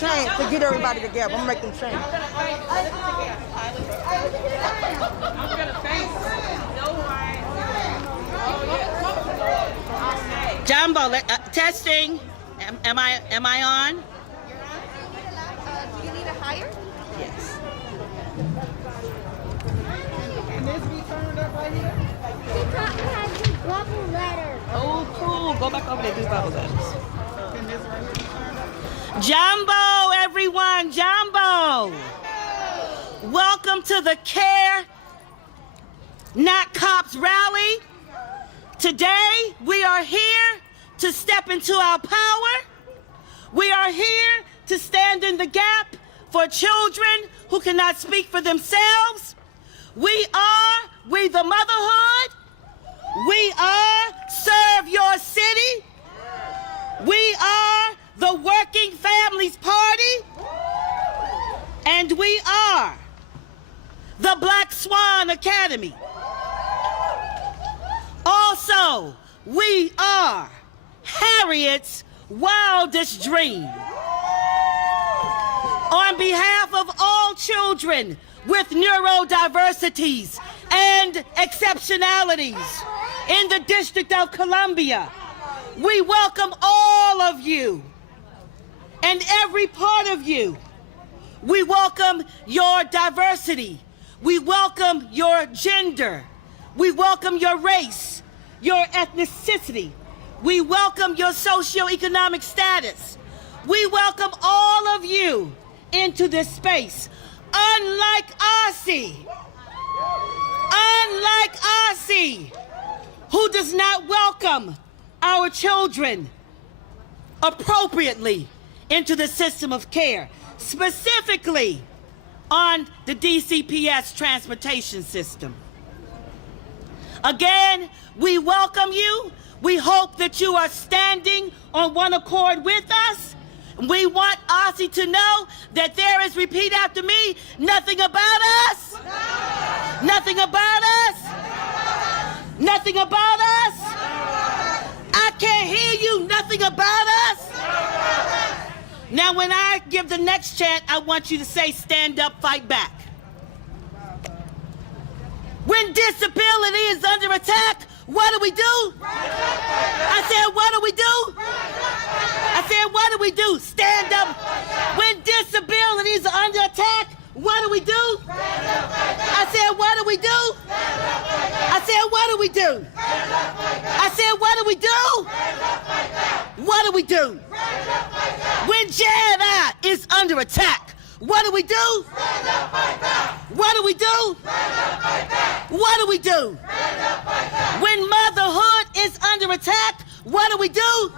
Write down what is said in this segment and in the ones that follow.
change to get everybody together. I'm gonna make them change. I'm gonna face. Jumbo, testing. Am I on? You're on. Do you need a higher? Yes. Can this be turned up right here? Bubble letter. Oh, cool. Go back over there, do bubble letters. Can this right here be turned up? Jumbo, everyone, Jumbo. Welcome to the Care Not Cops rally. Today, we are here to step into our power. We are here to stand in the gap for children who cannot speak for themselves. We the motherhood. We are Serve Your City. We are the Working Families Party. And we are the Black Swan Academy. Also, we are Harriet's wildest dream. On behalf of all children with neurodiversities and exceptionalities in the District of Columbia, we welcome all of you and every part of you. We welcome your diversity. We welcome your gender. We welcome your race, your ethnicity. We welcome your socioeconomic status. We welcome all of you into this space. Unlike Aussie, who does not welcome our children appropriately into the system of care, specifically on the DCPS transportation system. Again, we welcome you. We hope that you are standing on one accord with us. We want Aussie to know that there is, repeat after me, nothing about us. No. Nothing about us. No. Nothing about us. No. I can't hear you. Nothing about us. No. Now, when I give the next chant, I want you to say, stand up, fight back. When disability is under attack, what do we do? I said, what do we do? I said, what do we do? Stand up. When disabilities are under attack, what do we do? I said, what do we do? I said, what do we do? I said, what do we do? What do we do? When Jedi is under attack, what do we do? What do we do? What do we do? When motherhood is under attack, what do we do?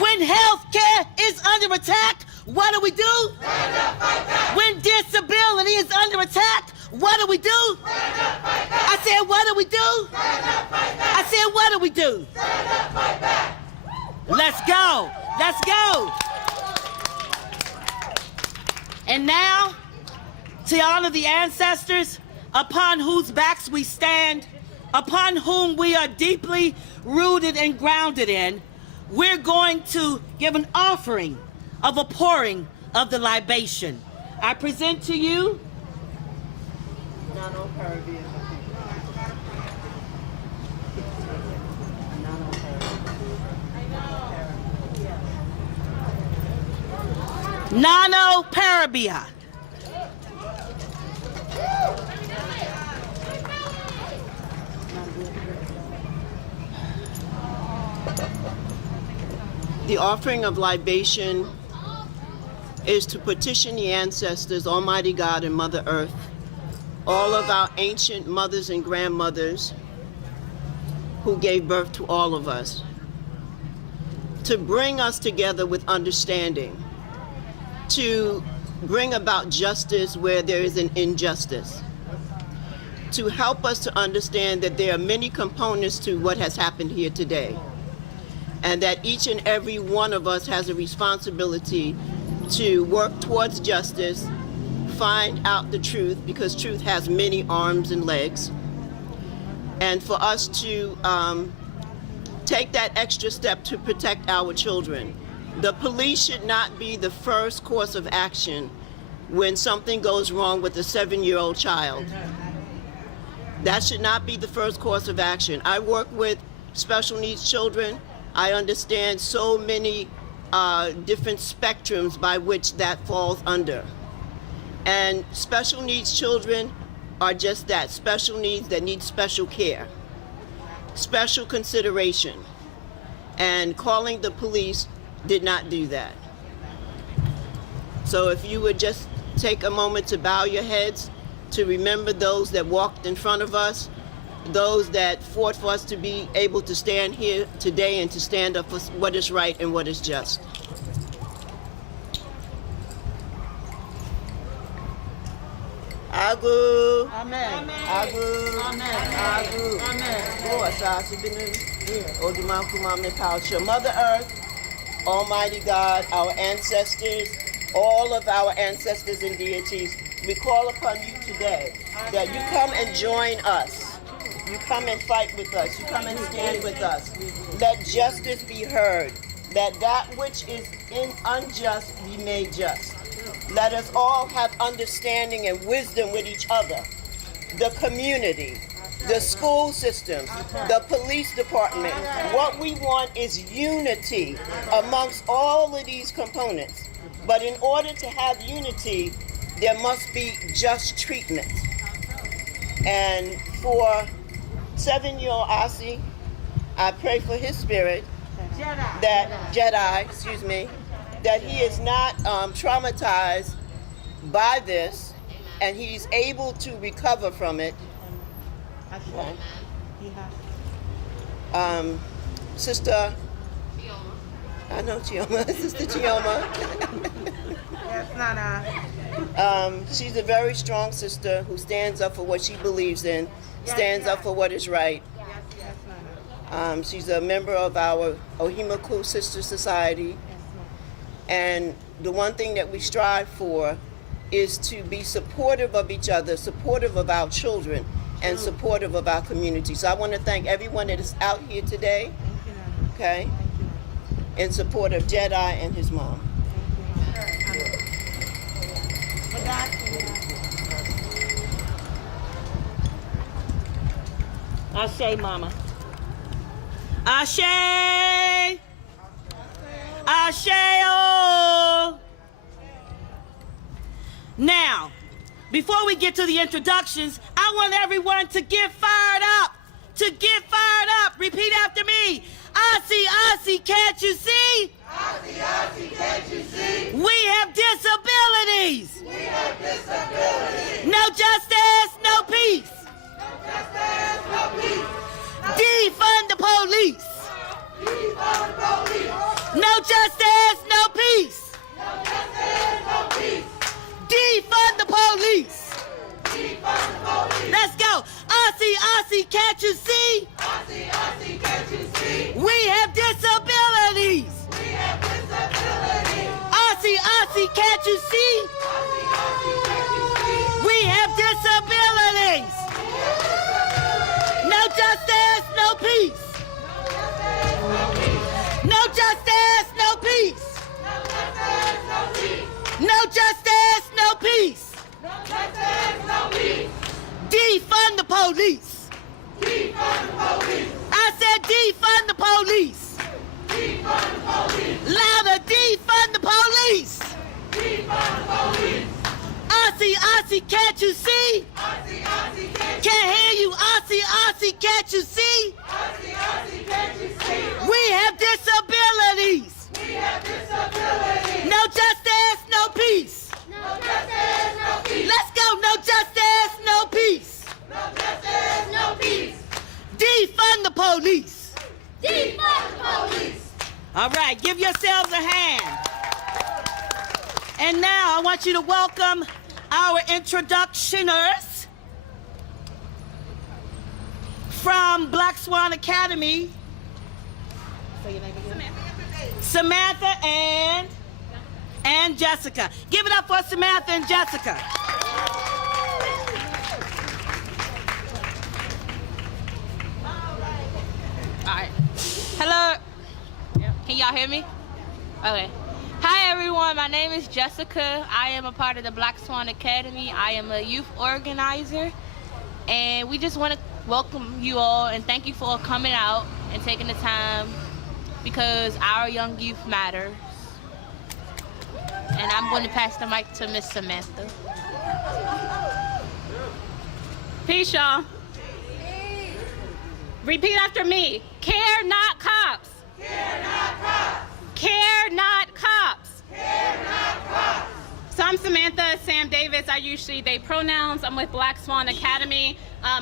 When health care is under attack, what do we do? When disability is under attack, what do we do? I said, what do we do? I said, what do we do? Let's go. Let's go. And now, to honor the ancestors upon whose backs we stand, upon whom we are deeply rooted and grounded in, we're going to give an offering of a pouring of the libation. I present to you nanoparabia. The offering of libation is to petition the ancestors, Almighty God and Mother Earth, all of our ancient mothers and grandmothers who gave birth to all of us, to bring us together with understanding, to bring about justice where there is an injustice, to help us to understand that there are many components to what has happened here today, and that each and every one of us has a responsibility to work towards justice, find out the truth, because truth has many arms and legs, and for us to take that extra step to protect our children. The police should not be the first course of action when something goes wrong with a 7-year-old child. That should not be the first course of action. I work with special needs children. I understand so many different spectrums by which that falls under. And special needs children are just that, special needs that need special care, special consideration. And calling the police did not do that. So if you would just take a moment to bow your heads, to remember those that walked in front of us, those that fought for us to be able to stand here today and to stand up for what is right and what is just. Agu. Amen. Agu. Amen. Agu. Amen. Lord, Mother Earth, Almighty God, our ancestors, all of our ancestors and deities, we call upon you today that you come and join us. You come and fight with us. You come and stand with us. Let justice be heard. Let that which is unjust be made just. Let us all have understanding and wisdom with each other. The community, the school systems, the police department. What we want is unity amongst all of these components. But in order to have unity, there must be just treatment. And for 7-year-old Asi, I pray for his spirit, that Jedi, that he is not traumatized by this, and he's able to recover from it. Sister, I know Chioma, Sister Chioma. Yes, Nana. She's a very strong sister who stands up for what she believes in, stands up for what is right. Yes, Nana. She's a member of our Ohimaku Sister Society. And the one thing that we strive for is to be supportive of each other, supportive of our children, and supportive of our community. So I want to thank everyone that is out here today, okay, in support of Jedi and his mom. Ashe, mama. Ashe. Ashe. Oh. Now, before we get to the introductions, I want everyone to get fired up. To get fired up. Repeat after me. Asi, can't you see? Asi, can't you see? We have disabilities. We have disabilities. No justice, no peace. No justice, no peace. Defund the police. Defund the police. No justice, no peace. No justice, no peace. Defund the police. Defund the police. Let's go. Asi, can't you see? Asi, can't you see? We have disabilities. We have disabilities. Asi, can't you see? Asi, can't you see? We have disabilities. No justice, no peace. No justice, no peace. No justice, no peace. No justice, no peace. Defund the police. Defund the police. I said defund the police. Defund the police. Louder, defund the police. Defund the police. Asi, can't you see? Asi, can't you see? Can't hear you. Asi, can't you see? Asi, can't you see? We have disabilities. We have disabilities. No justice, no peace. No justice, no peace. Let's go. No justice, no peace. No justice, no peace. Defund the police. Defund the police. All right, give yourselves a hand. And now I want you to welcome our introductioners from Black Swan Academy. Say your name again. Samantha and Jessica. Give it up for Samantha and Jessica. All right. Hello. Can y'all hear me? Okay. Hi everyone, my name is Jessica. I am a part of the Black Swan Academy. I am a youth organizer, and we just want to welcome you all and thank you for coming out and taking the time, because our young youth matters. And I'm going to pass the mic to Miss Samantha. Peace, y'all. Repeat after me. Care not cops. Care not cops. Care not cops. Care not cops. So I'm Samantha Sam Davis. I use she, they pronouns. I'm with Black Swan Academy.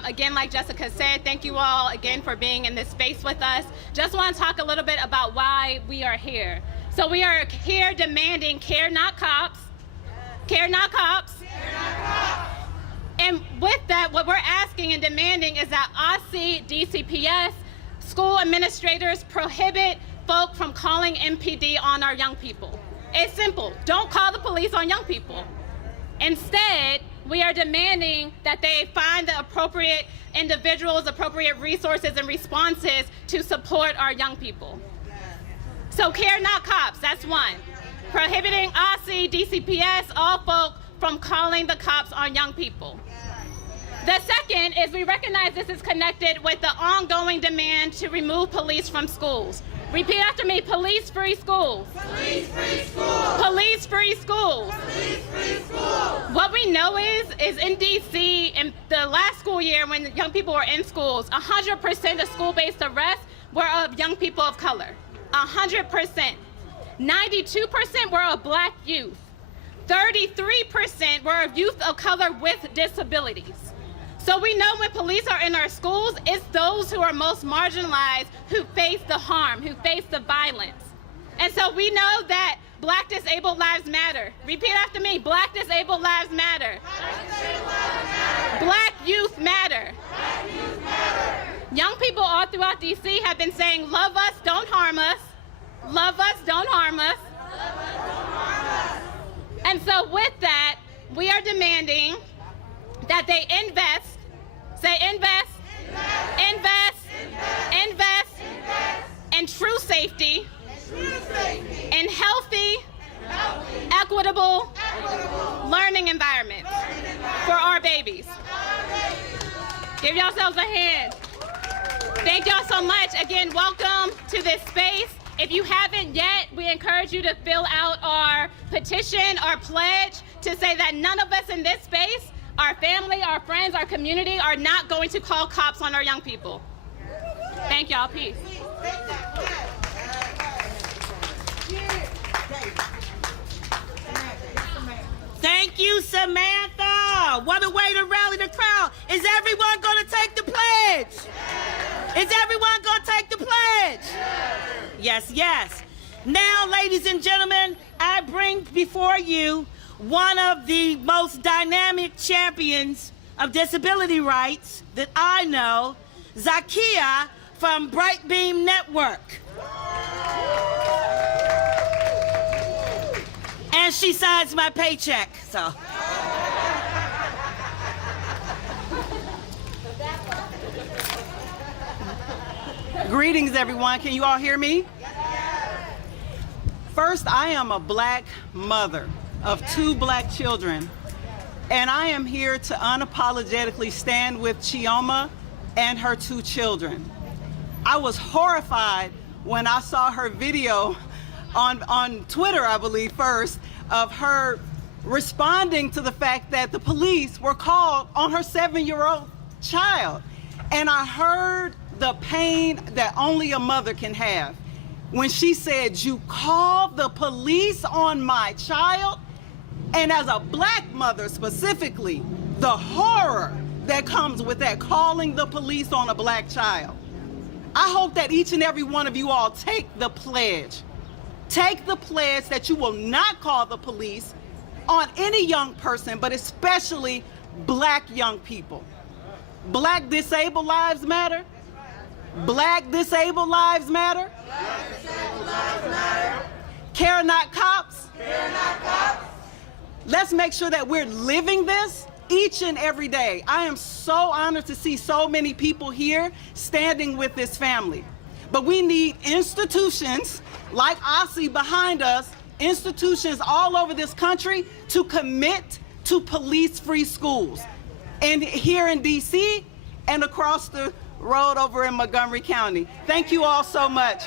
Again, like Jessica said, thank you all again for being in this space with us. Just want to talk a little bit about why we are here. So we are here demanding care not cops. Care not cops. Care not cops. And with that, what we're asking and demanding is that OSSI, DCPS, school administrators prohibit folk from calling MPD on our young people. It's simple. Don't call the police on young people. Instead, we are demanding that they find the appropriate individuals, appropriate resources and responses to support our young people. So care not cops, that's one. Prohibiting OSSI, DCPS, all folk from calling the cops on young people. The second is we recognize this is connected with the ongoing demand to remove police from schools. Repeat after me, police-free schools. Police-free schools. Police-free schools. Police-free schools. What we know is in DC, in the last school year when young people were in schools, 100% of school-based arrests were of young people of color. 100%. 92% were of Black youth. 33% were of youth of color with disabilities. So we know when police are in our schools, it's those who are most marginalized who face the harm, who face the violence. And so we know that Black disabled lives matter. Repeat after me, Black disabled lives matter. Black youth matter. Black youth matter. Young people all throughout DC have been saying, love us, don't harm us. Love us, don't harm us. Love us, don't harm us. And so with that, we are demanding that they invest, say invest, invest, invest in true safety, in healthy, equitable learning environments for our babies. Give yourselves a hand. Thank y'all so much. Again, welcome to this space. If you haven't yet, we encourage you to fill out our petition, our pledge, to say that none of us in this space, our family, our friends, our community, are not going to call cops on our young people. Thank y'all. Peace. Thank you, Samantha. What a way to rally the crowd. Is everyone going to take the pledge? Is everyone going to take the pledge? Yes, yes. Now, ladies and gentlemen, I bring before you one of the most dynamic champions of disability rights that I know, Zakia from Bright Beam Network. And she signs my paycheck, so. Greetings, everyone. Can you all hear me? First, I am a Black mother of 2 Black children, and I am here to unapologetically stand with Chioma and her 2 children. I was horrified when I saw her video on Twitter, I believe first, of her responding to the fact that the police were called on her 7-year-old child. And I heard the pain that only a mother can have when she said, "You called the police on my child?" And as a Black mother specifically, the horror that comes with that, calling the police on a Black child. I hope that each and every one of you all take the pledge. Take the pledge that you will not call the police on any young person, but especially Black young people. Black disabled lives matter. Black disabled lives matter. Black disabled lives matter. Care not cops. Care not cops. Let's make sure that we're living this each and every day. I am so honored to see so many people here standing with this family. but we need institutions like OSSI behind us, institutions all over this country to commit to police-free schools. And here in DC and across the road over in Montgomery County. Thank you all so much.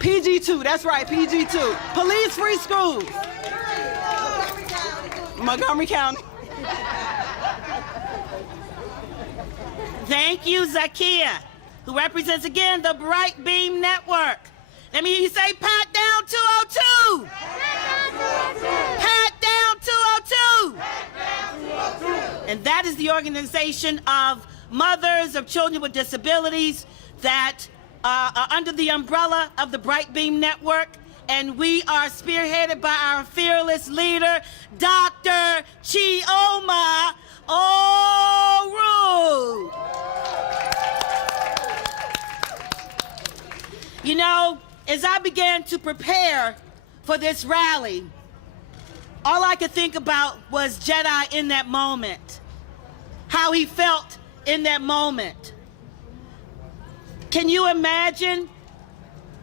PG2, that's right, PG2. Police-free schools. Montgomery County. Thank you, Zakia, who represents again the Bright Beam Network. Let me hear you say, pat down 202. Pat down 202. And that is the organization of mothers of children with disabilities that are under the umbrella of the Bright Beam Network. And we are spearheaded by our fearless leader, Dr. Chioma Oruh. You know, as I began to prepare for this rally, all I could think about was Jedi in that moment, how he felt in that moment. Can you imagine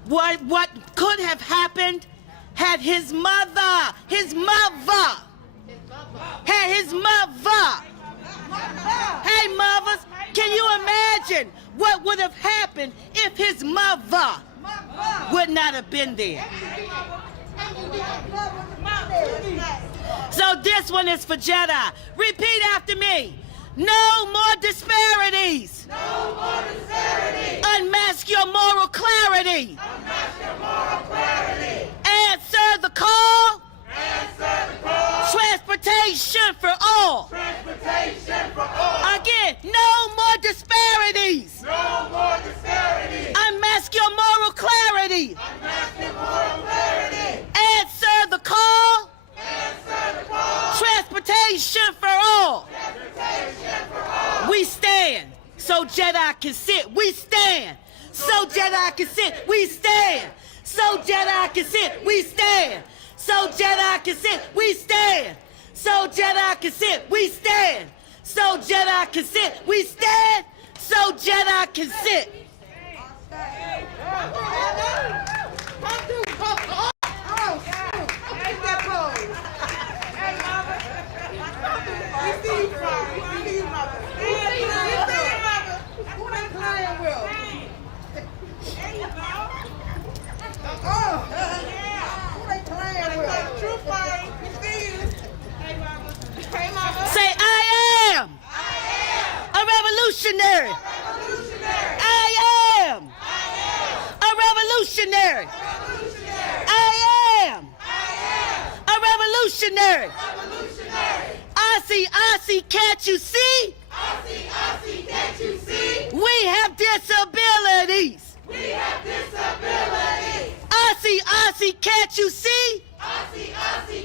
what could have happened had his mother, hey, mothers, can you imagine what would have happened if his mother would not have been there? So this one is for Jedi. Repeat after me. No more disparities. No more disparities. Unmask your moral clarity. Unmask your moral clarity. Answer the call. Answer the call. Transportation for all. Transportation for all. Again, no more disparities. No more disparities. Unmask your moral clarity. Unmask your moral clarity. Answer the call. Answer the call. Transportation for all. Transportation for all. We stand so Jedi can sit. We stand so Jedi can sit. We stand so Jedi can sit. We stand so Jedi can sit. We stand so Jedi can sit. We stand so Jedi can sit. We stand so Jedi can sit. Say, I am a revolutionary. I am a revolutionary. I am a revolutionary. Aussie, can't you see? Aussie, can't you see? We have disabilities. We have disabilities. Aussie, can't you see? Aussie,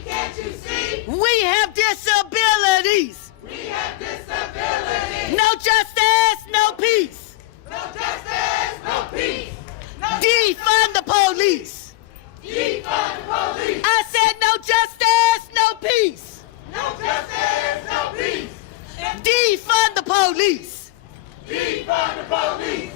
can't you see? We have disabilities. We have disabilities. No justice, no peace. No justice, no peace. No Defund the police. defund the police. I said no justice, no peace. No justice, no peace. Defund the police. Defund the police.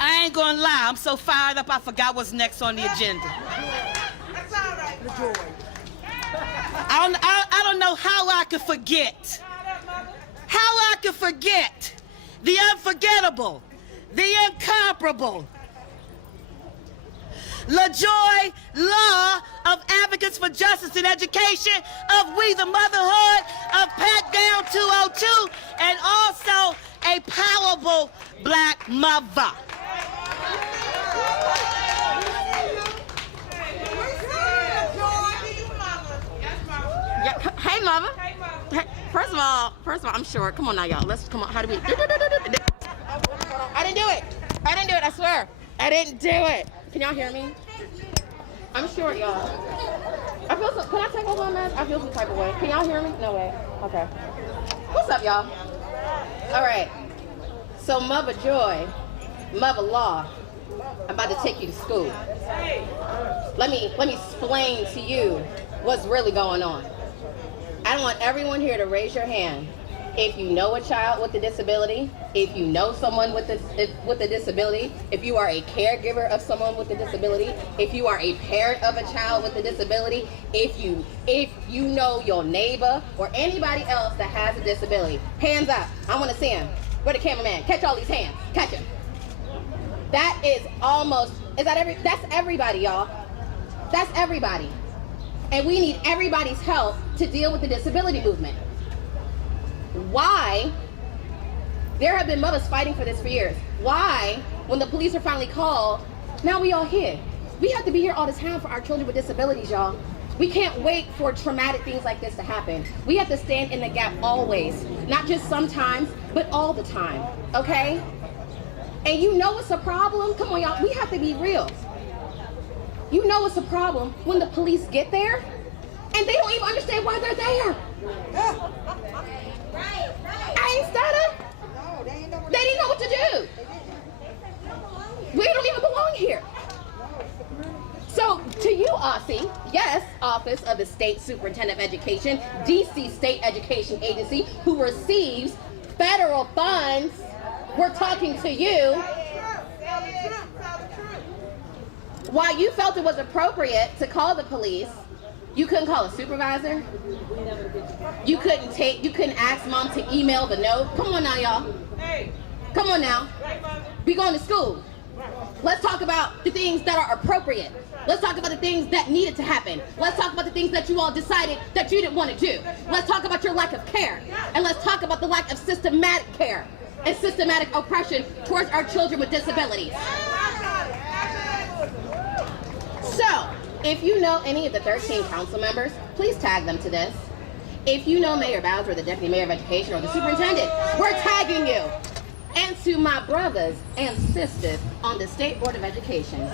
I ain't gonna lie, I'm so fired up I forgot what's next on the agenda. That's all right. The joy. I don't know how I could forget. How I could forget the unforgettable, the incomparable. LaJoy Law of Advocates for Justice and Education, of We the Motherhood, of Pat Down 202, and also a powerful black mother. Yeah, hey, mama. Hey, first of all, I'm short. Come on now, y'all. Come on. How do we? I didn't do it. I swear. I didn't do it. Can y'all hear me? I'm short, y'all. I feel so. Can I take off my mask? I feel some type of way. Can y'all hear me? No way. Okay. What's up, y'all? All right. So, Mother Joy, Mother Law, I'm about to take you to school. Let me explain to you what's really going on. I want everyone here to raise your hand If you know a child with a disability, if you know someone with a disability, if you are a caregiver of someone with a disability, if you are a parent of a child with a disability, if you know your neighbor or anybody else that has a disability, hands up. I want to see them. Where the cameraman? Catch all these hands. Catch them. That is almost, that's everybody, y'all. That's everybody. And we need everybody's help to deal with the disability movement. Why? There have been mothers fighting for this for years. Why, when the police are finally called, now we all here? We have to be here all the time for our children with disabilities, y'all. We can't wait for traumatic things like this to happen. We have to stand in the gap always, not just sometimes, but all the time, okay? And you know it's a problem? Come on, y'all, we have to be real. You know it's a problem when the police get there and they don't even understand why they're there. I ain't stutter. They didn't know what to do. We don't even belong here. So to you, Aussie, yes, Office of the State Superintendent of Education, DC State Education Agency, who receives federal funds, we're talking to you. While you felt it was appropriate to call the police, you couldn't call a supervisor. You couldn't ask mom to email the note. Come on now, y'all. Come on now. We going to school. Let's talk about the things that are appropriate. Let's talk about the things that needed to happen. Let's talk about the things that you all decided that you didn't want to do. Let's talk about your lack of care. And let's talk about the lack of systematic care and systematic oppression towards our children with disabilities. So, if you know any of the 13 council members, please tag them to this. If you know Mayor Bowser, or the Deputy Mayor of Education, or the Superintendent, we're tagging you. And to my brothers and sisters on the State Board of Education,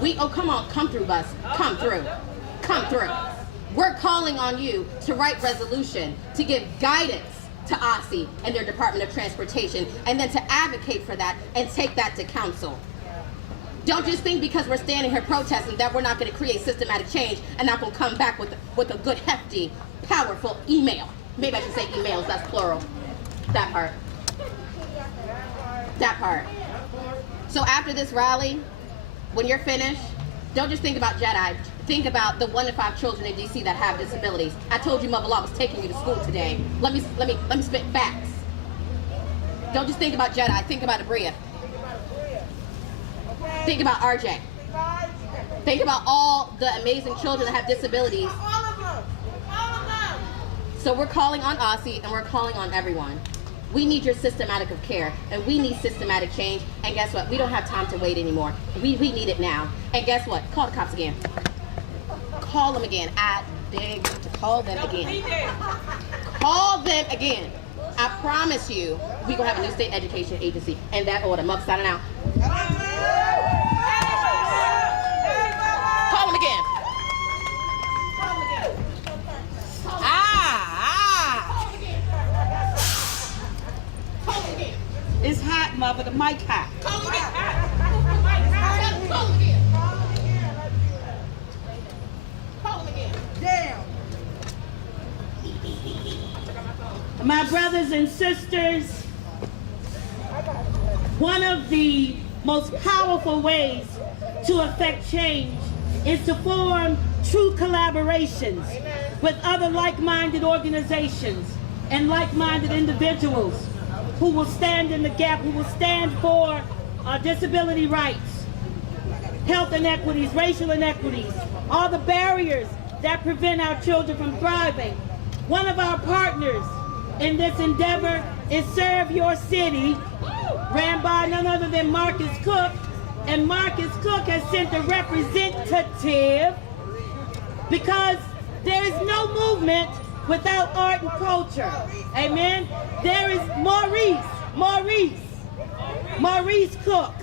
come through, bus, come through. We're calling on you to write resolution, to give guidance to OSSI and their Department of Transportation, and then to advocate for that and take that to council. Don't just think because we're standing here protesting that we're not going to create systematic change and not going to come back with a good, hefty, powerful email. Maybe I should say emails, that's plural. That part. So after this rally, when you're finished, don't just think about Jedi. Think about the 1 in 5 children in DC that have disabilities. I told you Mother Law was taking you to school today. Let me spit facts. Don't just think about Jedi. Think about Abria. Think about RJ. Think about all the amazing children that have disabilities. All of them. So we're calling on OSSI and we're calling on everyone. We need your systematic of care and we need systematic change. And guess what? We don't have time to wait anymore. We need it now. And guess what? Call the cops again. Call them again. I beg you to call them again. Call them again. I promise you, we're going to have a new state education agency. And that order, Mother signing out. Call them again. It's hot, Mother. The mic hot. Call them again. Call them again. Damn. My brothers and sisters, one of the most powerful ways to affect change is to form true collaborations with other like-minded organizations and like-minded individuals who will stand in the gap, who will stand for disability rights, health inequities, racial inequities, all the barriers that prevent our children from thriving. One of our partners in this endeavor is Serve Your City, ran by none other than Marcus Cook. And Marcus Cook has sent a representative because there is no movement without art and culture. Amen. There is Maurice Cook,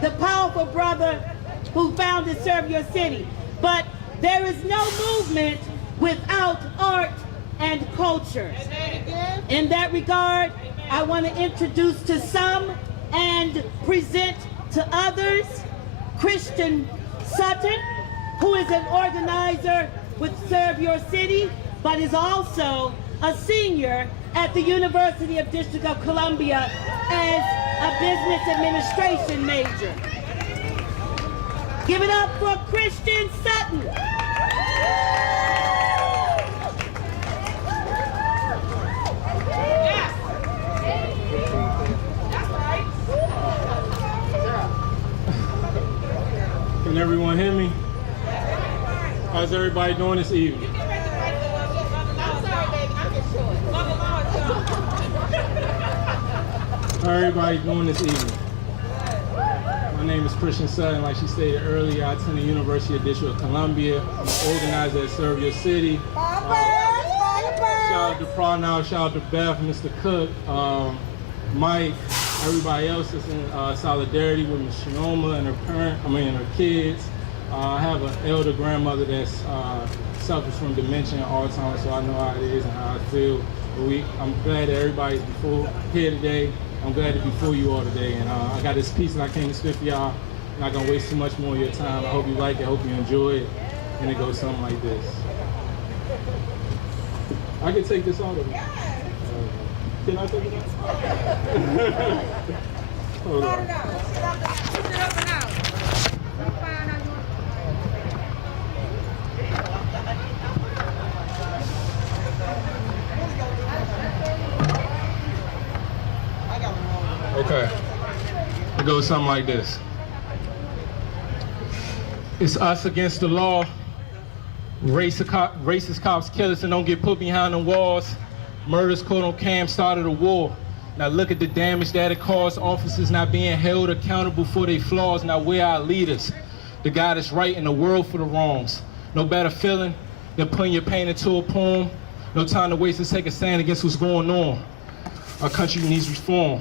the powerful brother who founded Serve Your City. But there is no movement without art and culture. In that regard, I want to introduce to some and present to others Christian Sutton, who is an organizer with Serve Your City, but is also a senior at the University of District of Columbia as a business administration major. Give it up for Christian Sutton. Can everyone hear me? How's everybody doing this evening? How everybody doing this evening? My name is Christian Sutton. Like she stated earlier, I attend the University of District of Columbia. I'm an organizer at Serve Your City. Shout out to Pronoun, shout out to Beth, Mr. Cook, Mike, everybody else that's in solidarity with Ms. Shioma and her kids. I have an elder grandmother that's suffers from dementia and Alzheimer's, so I know how it is and how I feel. But I'm glad that everybody's here today. I'm glad to be before you all today, and I got this piece that I came to spit for y'all. I'm not gonna waste too much more of your time. I hope you like it, I hope you enjoy it, and it goes something like this. I can take this out of you. Can I take it out? Hold on. Okay, it goes something like this. It's us against the law. Racist cops kill us and don't get put behind the walls. Murders caught on cam started a war. Now look at the damage that it caused. Officers not being held accountable for their flaws. Now we're our leaders. The God is right in the world for the wrongs. No better feeling than putting your pain into a poem. No time to waste to take a stand against what's going on. Our country needs reform.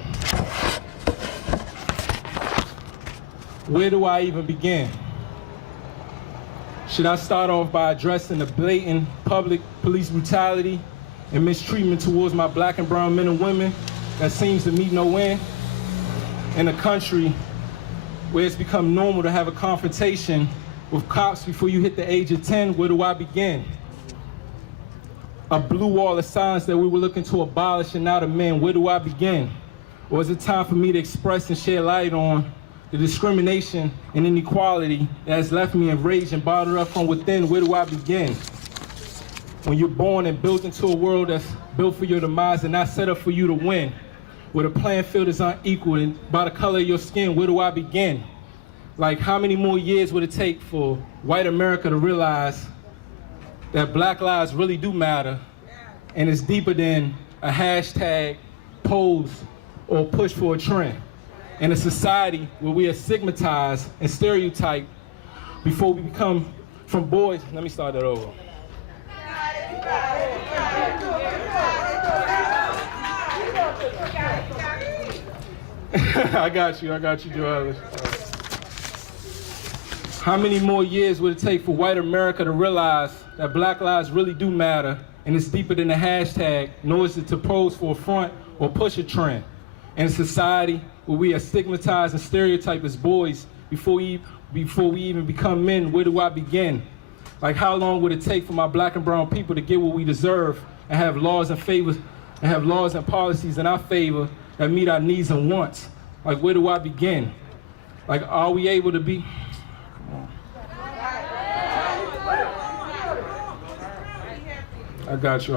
Where do I even begin? Should I start off by addressing the blatant public police brutality and mistreatment towards my black and brown men and women that seems to meet no end? In a country where it's become normal to have a confrontation with cops before you hit the age of 10, where do I begin? A blue wall of silence that we were looking to abolish and now the men, where do I begin? Or is it time for me to express and shed light on the discrimination and inequality that has left me enraged and bottled up from within? Where do I begin? When you're born and built into a world that's built for your demise and not set up for you to win, where the playing field is unequal and by the color of your skin, where do I begin? Like, how many more years would it take for white America to realize that black lives really do matter and it's deeper than a hashtag, pose, or push for a trend? In a society where we are stigmatized and stereotyped before we become from boys. Let me start that over. I got you, Joel. How many more years would it take for white America to realize that black lives really do matter and it's deeper than a hashtag, nor is it to pose for a front or push a trend? In a society where we are stigmatized and stereotyped as boys before we even become men, where do I begin? Like, how long would it take for my black and brown people to get what we deserve and have laws and policies in our favor that meet our needs and wants? Like, where do I begin? Like, are we able to be? I got you.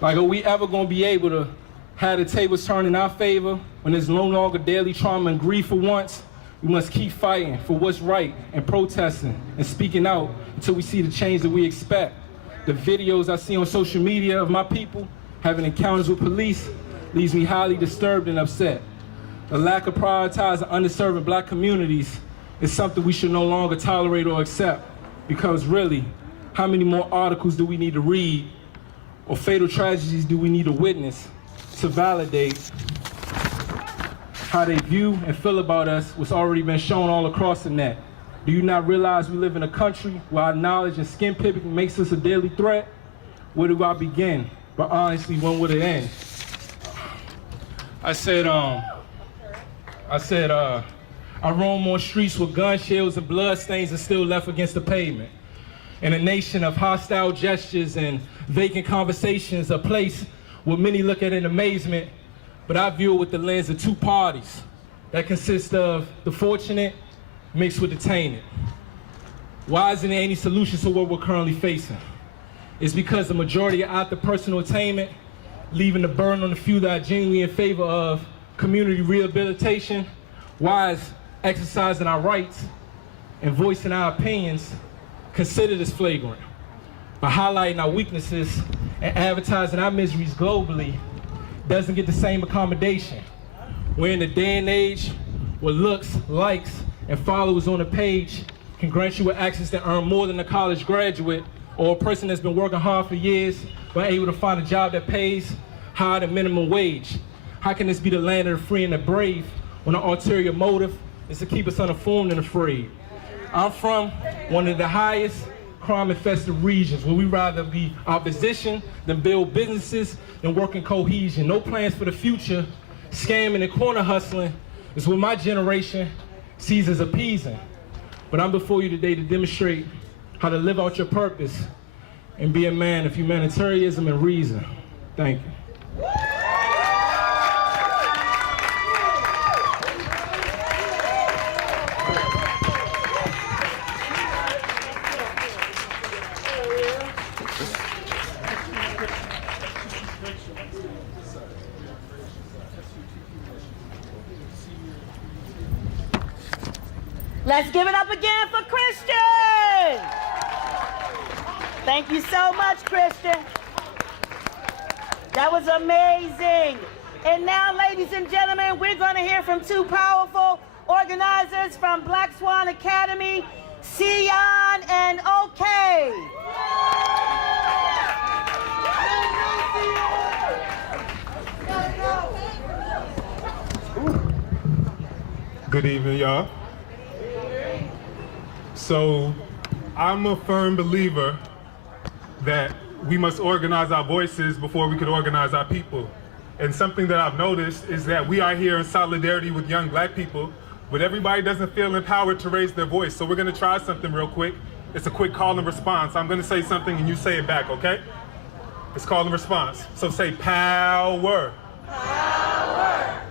Like, are we ever gonna be able to have the tables turned in our favor when there's no longer daily trauma and grief for once? We must keep fighting for what's right and protesting and speaking out until we see the change that we expect. The videos I see on social media of my people having encounters with police leaves me highly disturbed and upset. The lack of prioritizing underserved black communities is something we should no longer tolerate or accept, because really, how many more articles do we need to read or fatal tragedies do we need to witness to validate how they view and feel about us, what's already been shown all across the net? Do you not realize we live in a country where our knowledge and skin picking makes us a daily threat? Where do I begin? But honestly, when would it end? I roam on streets with gun shields and blood stains are still left against the pavement. In a nation of hostile gestures and vacant conversations, a place what many look at in amazement, but I view it with the lens of two parties that consist of the fortunate mixed with the tainted. Why isn't there any solution to what we're currently facing? It's because the majority are out the personal attainment, leaving the burden on the few that are genuinely in favor of community rehabilitation, while exercising our rights and voicing our opinions considered as flagrant. By highlighting our weaknesses and advertising our miseries globally doesn't get the same accommodation. We're in a day and age where looks, likes, and followers on a page can grant you with access to earn more than a college graduate or a person that's been working hard for years but able to find a job that pays higher than minimum wage. How can this be the land of the free and the brave when the ulterior motive is to keep us uninformed and afraid? I'm from one of the highest crime-infested regions where we'd rather be opposition than build businesses and work in cohesion. No plans for the future. Scamming and corner hustling is what my generation sees as appeasing. But I'm before you today to demonstrate how to live out your purpose and be a man of humanitarianism and reason. Thank you. Let's give it up again for Christian. Thank you so much, Christian. That was amazing. And now, ladies and gentlemen, we're going to hear from two powerful organizers from Black Swan Academy, Sion and OK. Good evening, y'all. So, I'm a firm believer that we must organize our voices before we could organize our people. And something that I've noticed is that we are here in solidarity with young black people, but everybody doesn't feel empowered to raise their voice. So we're gonna try something real quick. It's a quick call and response. I'm gonna say something and you say it back, okay? It's call and response. So say power. Power.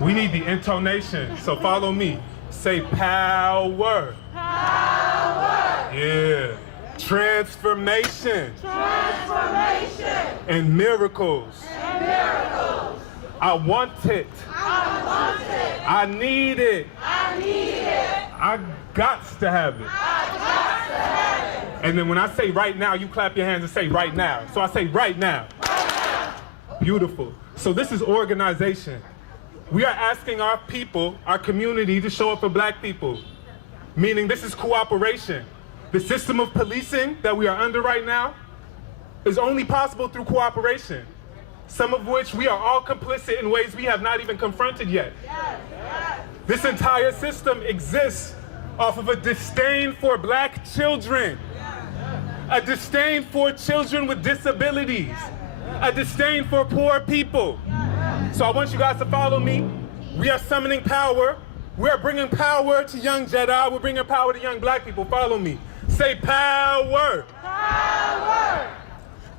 We need the intonation, so follow me. Say power. Power. Yeah. Transformation. Transformation. And miracles. And miracles. I want it. I want it. I need it. I need it. I gots to have it. I gots to have it. And then when I say right now, you clap your hands and say right now. So I say right now. Right now. Beautiful. So this is organization. We are asking our people, our community, to show up for black people. Meaning this is cooperation. The system of policing that we are under right now is only possible through cooperation. Some of which we are all complicit in ways we have not even confronted yet. This entire system exists off of a disdain for black children. A disdain for children with disabilities. A disdain for poor people. So I want you guys to follow me. We are summoning power. We are bringing power to young Jedi. We're bringing power to young black people. Follow me. Say power. Power.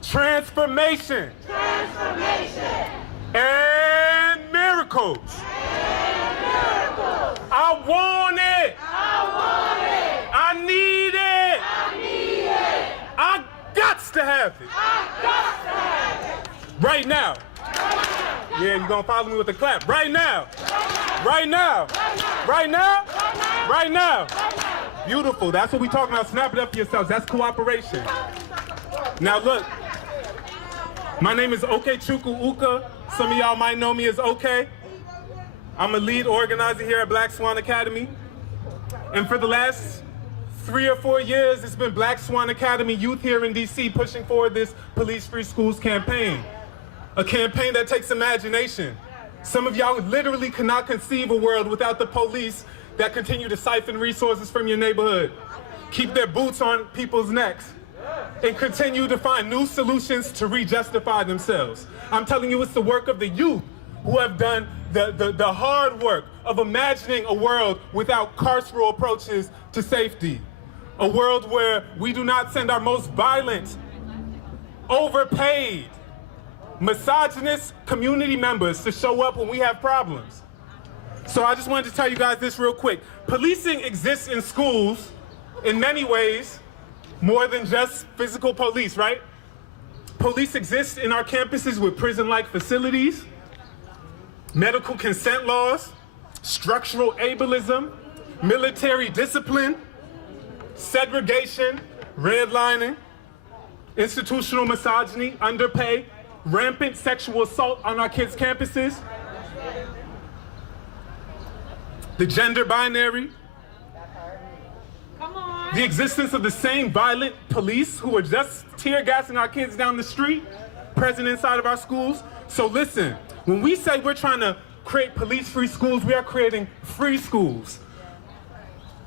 Transformation. Transformation. And miracles. And miracles. I want it. I want it. I need it. I need it. I gots to have it. I gots to have it. Right now. Yeah, you're gonna follow me with a clap. Right now. Right now. Right now. Right now. Beautiful. That's what we're talking about. Snap it up for yourselves. That's cooperation. Now look. My name is OK Chukwuka. Some of y'all might know me as OK. I'm a lead organizer here at Black Swan Academy. And for the last 3 or 4 years, it's been Black Swan Academy youth here in DC pushing forward this Police Free Schools campaign. A campaign that takes imagination. Some of y'all literally cannot conceive a world without the police that continue to siphon resources from your neighborhood, keep their boots on people's necks, and continue to find new solutions to re-justify themselves. I'm telling you, it's the work of the youth who have done the hard work of imagining a world without carceral approaches to safety. A world where we do not send our most violent overpaid, misogynist community members to show up when we have problems. So I just wanted to tell you guys this real quick. Policing exists in schools in many ways, more than just physical police, right? Police exist in our campuses with prison-like facilities, medical consent laws, structural ableism, military discipline, segregation, redlining, institutional misogyny, underpay, rampant sexual assault on our kids' campuses, the gender binary, the existence of the same violent police who are just tear gassing our kids down the street, present inside of our schools. So listen, when we say we're trying to create police-free schools, we are creating free schools.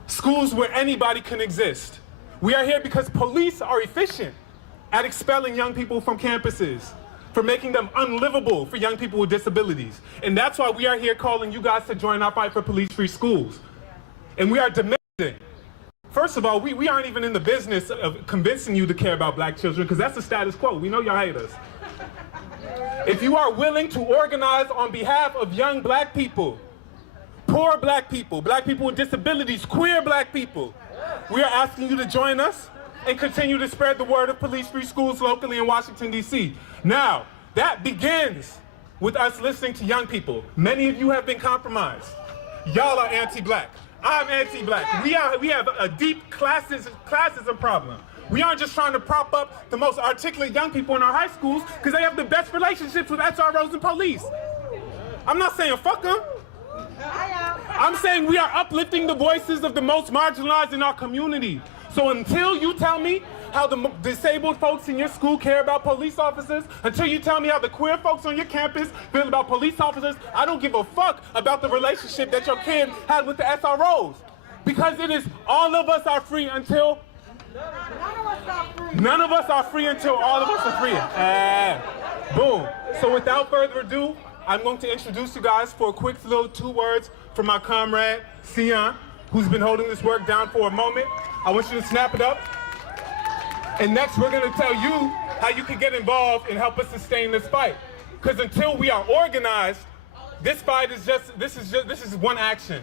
Schools where anybody can exist. We are here because police are efficient at expelling young people from campuses, for making them unlivable for young people with disabilities. And that's why we are here calling you guys to join our fight for police-free schools. And we are demanding, first of all, we aren't even in the business of convincing you to care about black children, because that's the status quo. We know y'all hate us. If you are willing to organize on behalf of young black people, poor black people with disabilities, queer black people, we are asking you to join us and continue to spread the word of police-free schools locally in Washington, D.C. Now, that begins with us listening to young people. Many of you have been compromised. Y'all are anti-black. I'm anti-black. We have a deep classism problem. We aren't just trying to prop up the most articulate young people in our high schools because they have the best relationships with SROs and police. I'm not saying fuck them. I'm saying we are uplifting the voices of the most marginalized in our community. So until you tell me how the disabled folks in your school care about police officers, until you tell me how the queer folks on your campus feel about police officers, I don't give a fuck about the relationship that your kid had with the SROs. Because it is all of us are free until none of us are free until all of us are free. Boom. So without further ado, I'm going to introduce you guys for a quick little 2 words from my comrade, Sion, who's been holding this work down for a moment. I want you to snap it up. And next, we're going to tell you how you can get involved and help us sustain this fight. Because until we are organized, this fight is this is one action.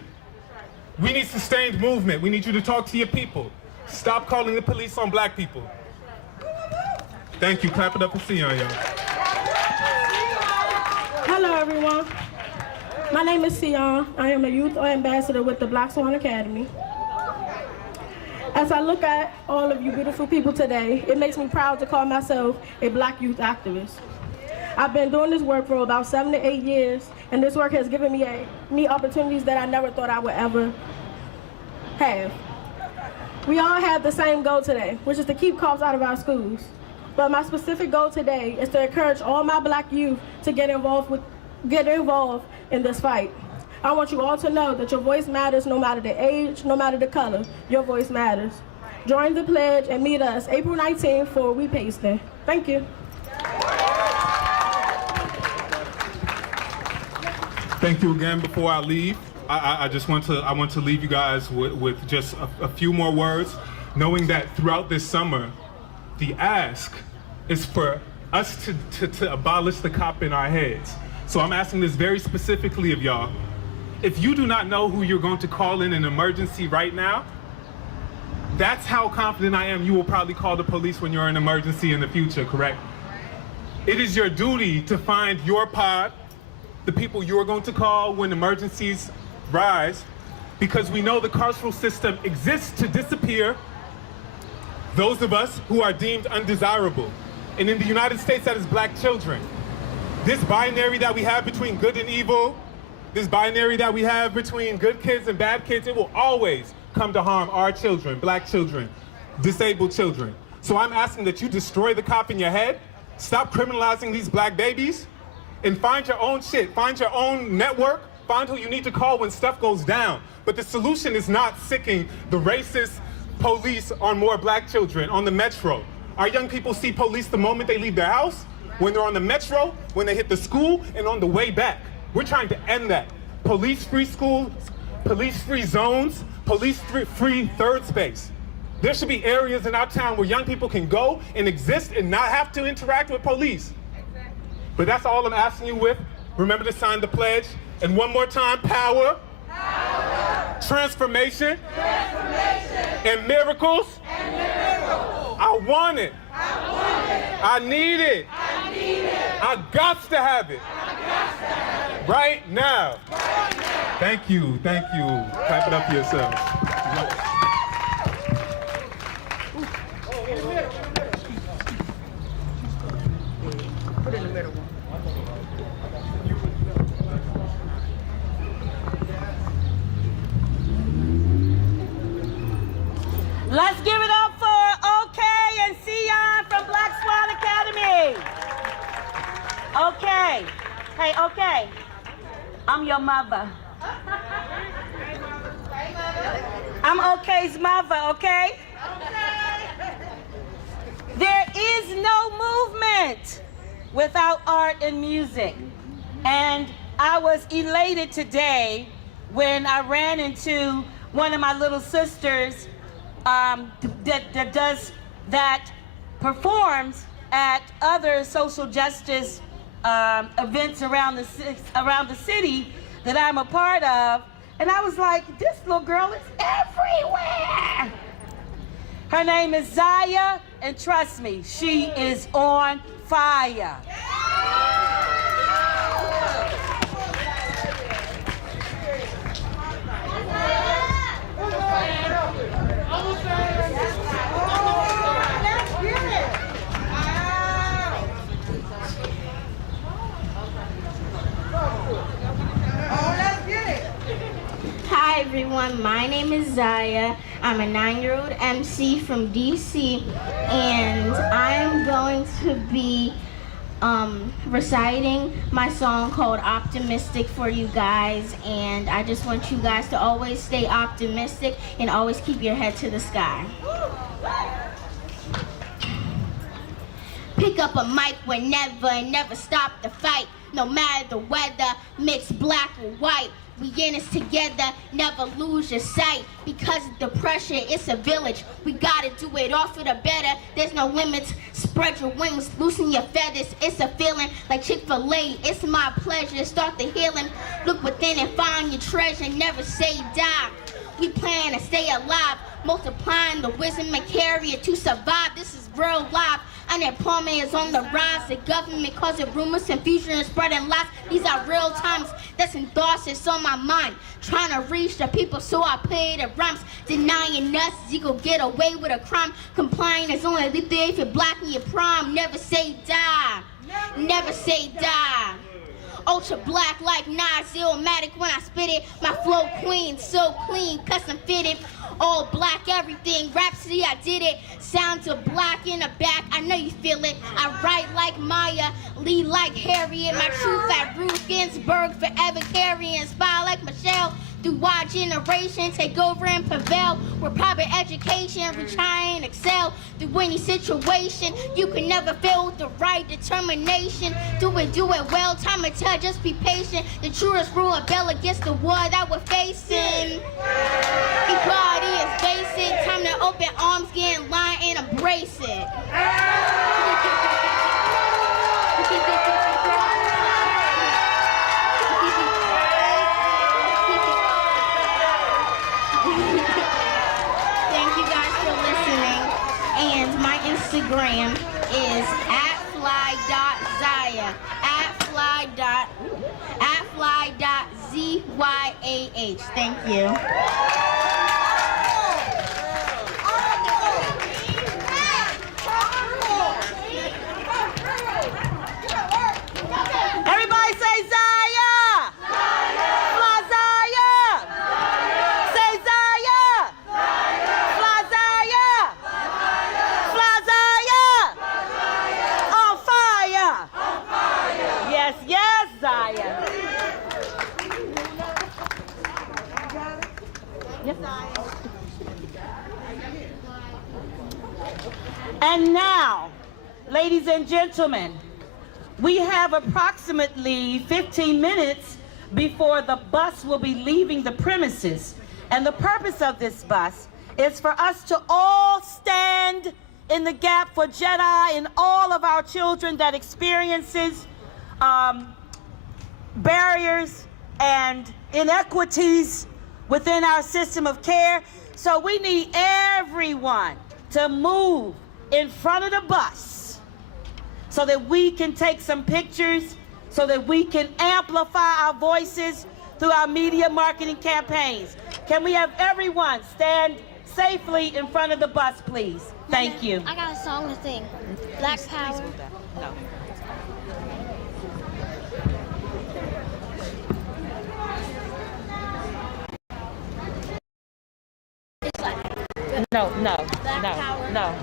We need sustained movement. We need you to talk to your people. Stop calling the police on black people. Thank you. Clap it up for Sion, y'all. Hello, everyone. My name is Sion. I am a youth ambassador with the Black Swan Academy. As I look at all of you beautiful people today, it makes me proud to call myself a black youth activist. I've been doing this work for about 7 to 8 years, and this work has given me opportunities that I never thought I would ever have. We all have the same goal today, which is to keep cops out of our schools. But my specific goal today is to encourage all my black youth to get involved in this fight. I want you all to know that your voice matters no matter the age, no matter the color. Your voice matters. Join the pledge and meet us April 19th for We Pasting. Thank you. Thank you again. Before I leave, I want to leave you guys with just a few more words, knowing that throughout this summer, the ask is for us to abolish the cop in our heads. So I'm asking this very specifically of y'all. If you do not know who you're going to call in an emergency right now, that's how confident I am you will probably call the police when you're in an emergency in the future, correct? It is your duty to find your pod, the people you're going to call when emergencies rise, because we know the carceral system exists to disappear those of us who are deemed undesirable. And in the United States, that is black children. This binary that we have between good and evil, this binary that we have between good kids and bad kids, it will always come to harm our children, black children, disabled children. So I'm asking that you destroy the cop in your head, stop criminalizing these black babies, and find your own shit, find your own network, find who you need to call when stuff goes down. But the solution is not sicking the racist police on more black children on the metro. Our young people see police the moment they leave their house, when they're on the metro, when they hit the school, and on the way back. We're trying to end that. Police-free schools, police-free zones, police-free third space. There should be areas in our town where young people can go and exist and not have to interact with police. But that's all I'm asking you with. Remember to sign the pledge. And one more time, power, transformation, and miracles. I want it. I need it. I got to have it. Right now. Thank you. Thank you. Clap it up for yourselves. Put it in the middle. Let's give it up for OK and Sion from Black Swan Academy. OK. Hey, OK. I'm your mother. I'm OK's mother, okay? There is no movement without art and music. And I was elated today when I ran into one of my little sisters that performs at other social justice events around the city that I'm a part of, and I was like, this little girl is everywhere. Her name is Zaya, and trust me, she is on fire. Hi everyone, my name is Zaya. I'm a 9-year-old MC from DC, and I'm going to be reciting my song called Optimistic for you guys, and I just want you guys to always stay optimistic and always keep your head to the sky. Pick up a mic whenever and never stop the fight. No matter the weather, mix black or white. We in this together, never lose your sight. Because of the pressure, it's a village. We gotta do it all for the better. There's no limits. Spread your wings, loosen your feathers. It's a feeling like Chick-fil-A. It's my pleasure. Start the healing. Look within and find your treasure. Never say die. We plan to stay alive, multiplying the wisdom and carry it to survive. This is real life. Unemployment is on the rise. The government causing rumors, confusion, and spreading lies. These are real times. That's endorsed. It's on my mind. Trying to reach the people, so I play the rhymes. Denying us, you go get away with a crime. Complying is only the day if you're black in your prime. Never say die. Never say die. Ultra black like Nas, Illmatic when I spit it. My flow queen, so clean, custom fitted. All black, everything. Rhapsody, I did it. Sounds of black in the back, I know you feel it. I write like Maya, lead like Harriet. My truth at Ruth Ginsburg, forever carrying. Inspire like Michelle. Through our generation, take over and prevail. With private education, we try and excel. Through any situation, you can never fail with the right determination. Do it well, time to tell, just be patient. The truest rule of bell against the war that we're facing. Equality is basic, time to open arms, get in line and embrace it. Instagram is @fly.zaya, @fly.zyah. Thank you. Everybody say Zaya! Fly Zaya! Say Zaya! Fly Zaya! Fly Zaya! On fire! Yes, yes, Zaya. Yes. And now, ladies and gentlemen, we have approximately 15 minutes before the bus will be leaving the premises. And the purpose of this bus is for us to all stand in the gap for Jedi and all of our children that experiences barriers and inequities within our system of care. So we need everyone to move in front of the bus so that we can take some pictures, so that we can amplify our voices through our media marketing campaigns. Can we have everyone stand safely in front of the bus, please? Thank you. I got a song to sing. Black Power. No, no, Black no, Power. no.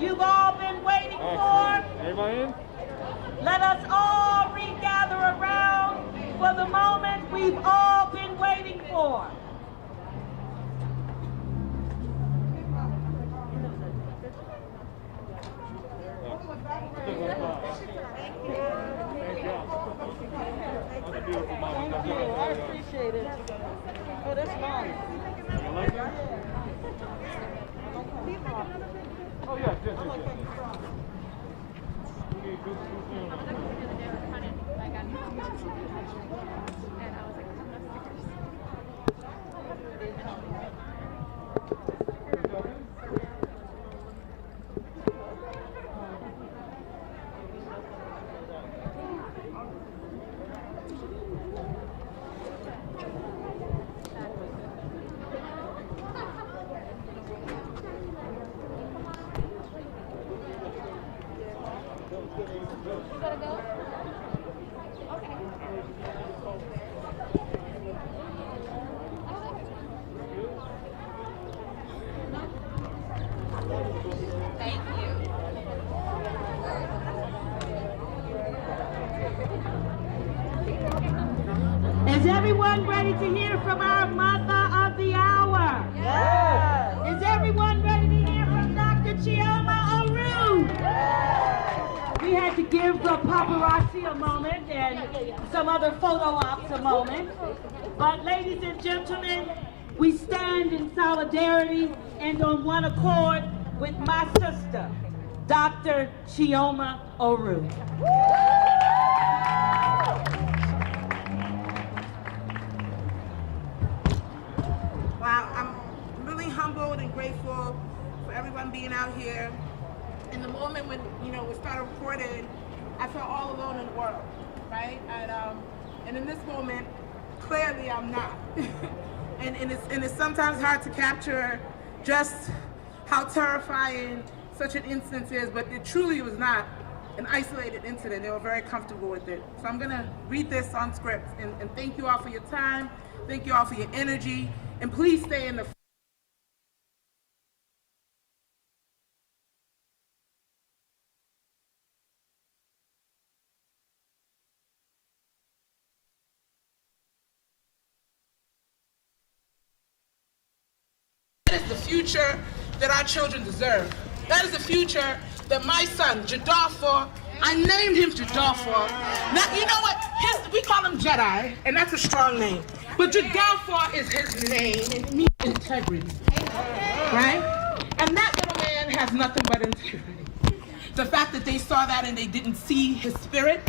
you've all been waiting for. Everybody in? Let us all regather around for the moment we've all been waiting for. I appreciate it. Oh, that's nice. Oh, yeah, Is everyone ready to hear from our mother of the hour? Yes. Is everyone ready to hear from Dr. Oruh? Yes. We had to give the paparazzi a moment and some other photo ops a moment. But ladies and gentlemen, we stand in solidarity and on one accord with my sister, Dr. Oruh. Wow, I'm really humbled and grateful for everyone being out here. In the moment when, we started recording, I felt all alone in the world, right? And in this moment, clearly I'm not. and it's sometimes hard to capture just how terrifying such an instance is, but it truly was not an isolated incident. They were very comfortable with it. So I'm gonna read this on script, and thank you all for your time, thank you all for your energy, and please stay in the That is the future that our children deserve. That is the future that my son, Jideofor, I named him Jideofor. Now, you know what? We call him Jedi, and that's a strong name. But Jideofor is his name, and it means integrity. Right? And that little man has nothing but integrity. The fact that they saw that and they didn't see his spirit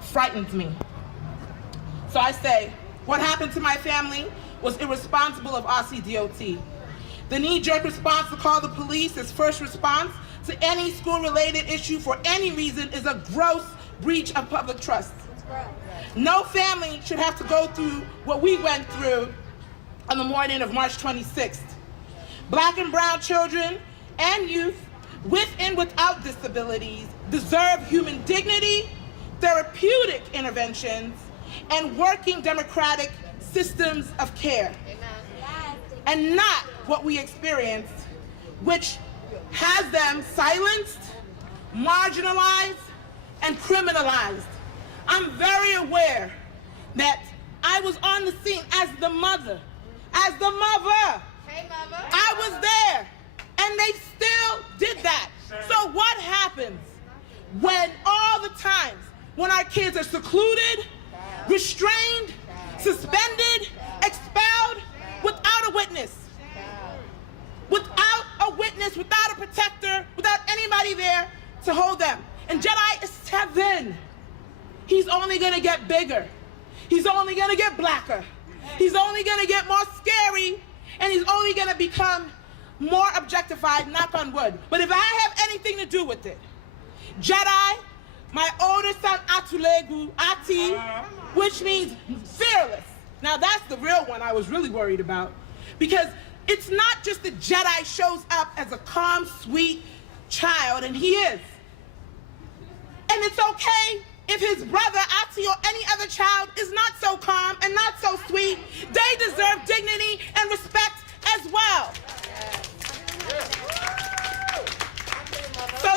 frightens me. So I say, what happened to my family was irresponsible of RCDOT. The knee-jerk response to call the police as first response to any school-related issue for any reason is a gross breach of public trust. No family should have to go through what we went through on the morning of March 26th. Black and brown children and youth with and without disabilities deserve human dignity, therapeutic interventions, and working democratic systems of care. And not what we experienced, which has them silenced, marginalized, and criminalized. I'm very aware that I was on the scene as the mother. Hey, Mama. I was there, and they still did that. So what happens when all the times when our kids are secluded, restrained, suspended, expelled, without a witness? Without a witness, without a protector, without anybody there to hold them. And Jedi is 7. He's only gonna get bigger. He's only gonna get blacker. He's only gonna get more scary, and he's only gonna become more objectified, knock on wood. But if I have anything to do with it, Jedi, my older son Ati, which means fearless. Now that's the real one I was really worried about, because it's not just that Jedi shows up as a calm, sweet child, and he is. And it's okay if his brother, Ati, or any other child is not so calm and not so sweet. They deserve dignity and respect as well.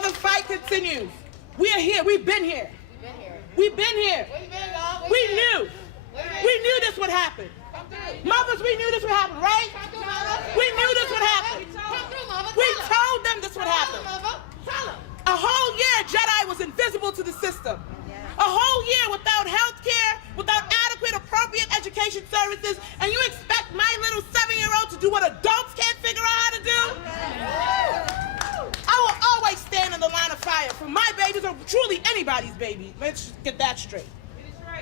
the fight continues. We are here. We've been here. We've been here. We knew. We knew this would happen. Mothers, we knew this would happen, right? We knew this would happen. We told them this would happen. A whole year, Jedi was invisible to the system. A whole year without health care, without adequate, appropriate education services, and you expect my little 7-year-old to do what adults can't figure out how to do? I will always stand in the line of fire for my babies or truly anybody's baby. Let's just get that straight.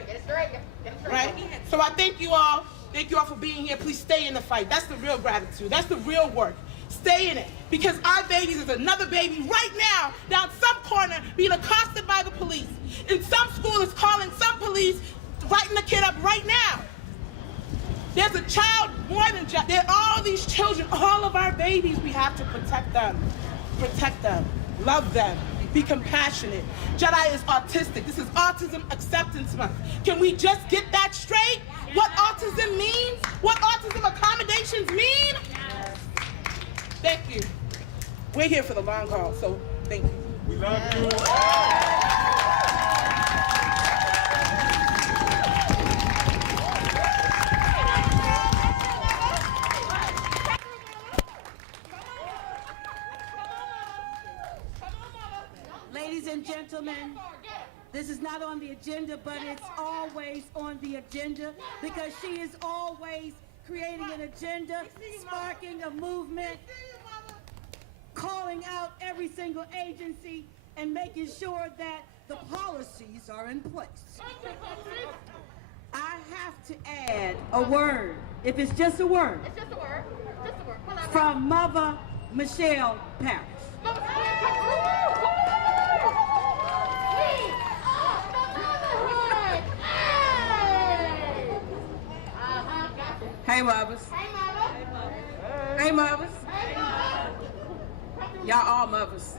Get it straight. Right? So I thank you all. Thank you all for being here. Please stay in the fight. That's the real gratitude. That's the real work. Stay in it. Because our babies is another baby right now down some corner being accosted by the police. And some school is calling some police, writing the kid up right now. There's a child more than just, there are all these children, all of our babies. We have to protect them. Protect them. Love them. Be compassionate. Jedi is autistic. This is Autism Acceptance Month. Can we just get that straight? What autism means? What autism accommodations mean? Thank you. We're here for the long haul, so thank you. We love you. Ladies and gentlemen, this is not on the agenda, but it's always on the agenda because she is always creating an agenda, sparking a movement, calling out every single agency and making sure that the policies are in place. I have to add a word, if it's just a word, from Mother Michelle Parrish. Hey, mothers. Hey, mothers. Y'all all mothers,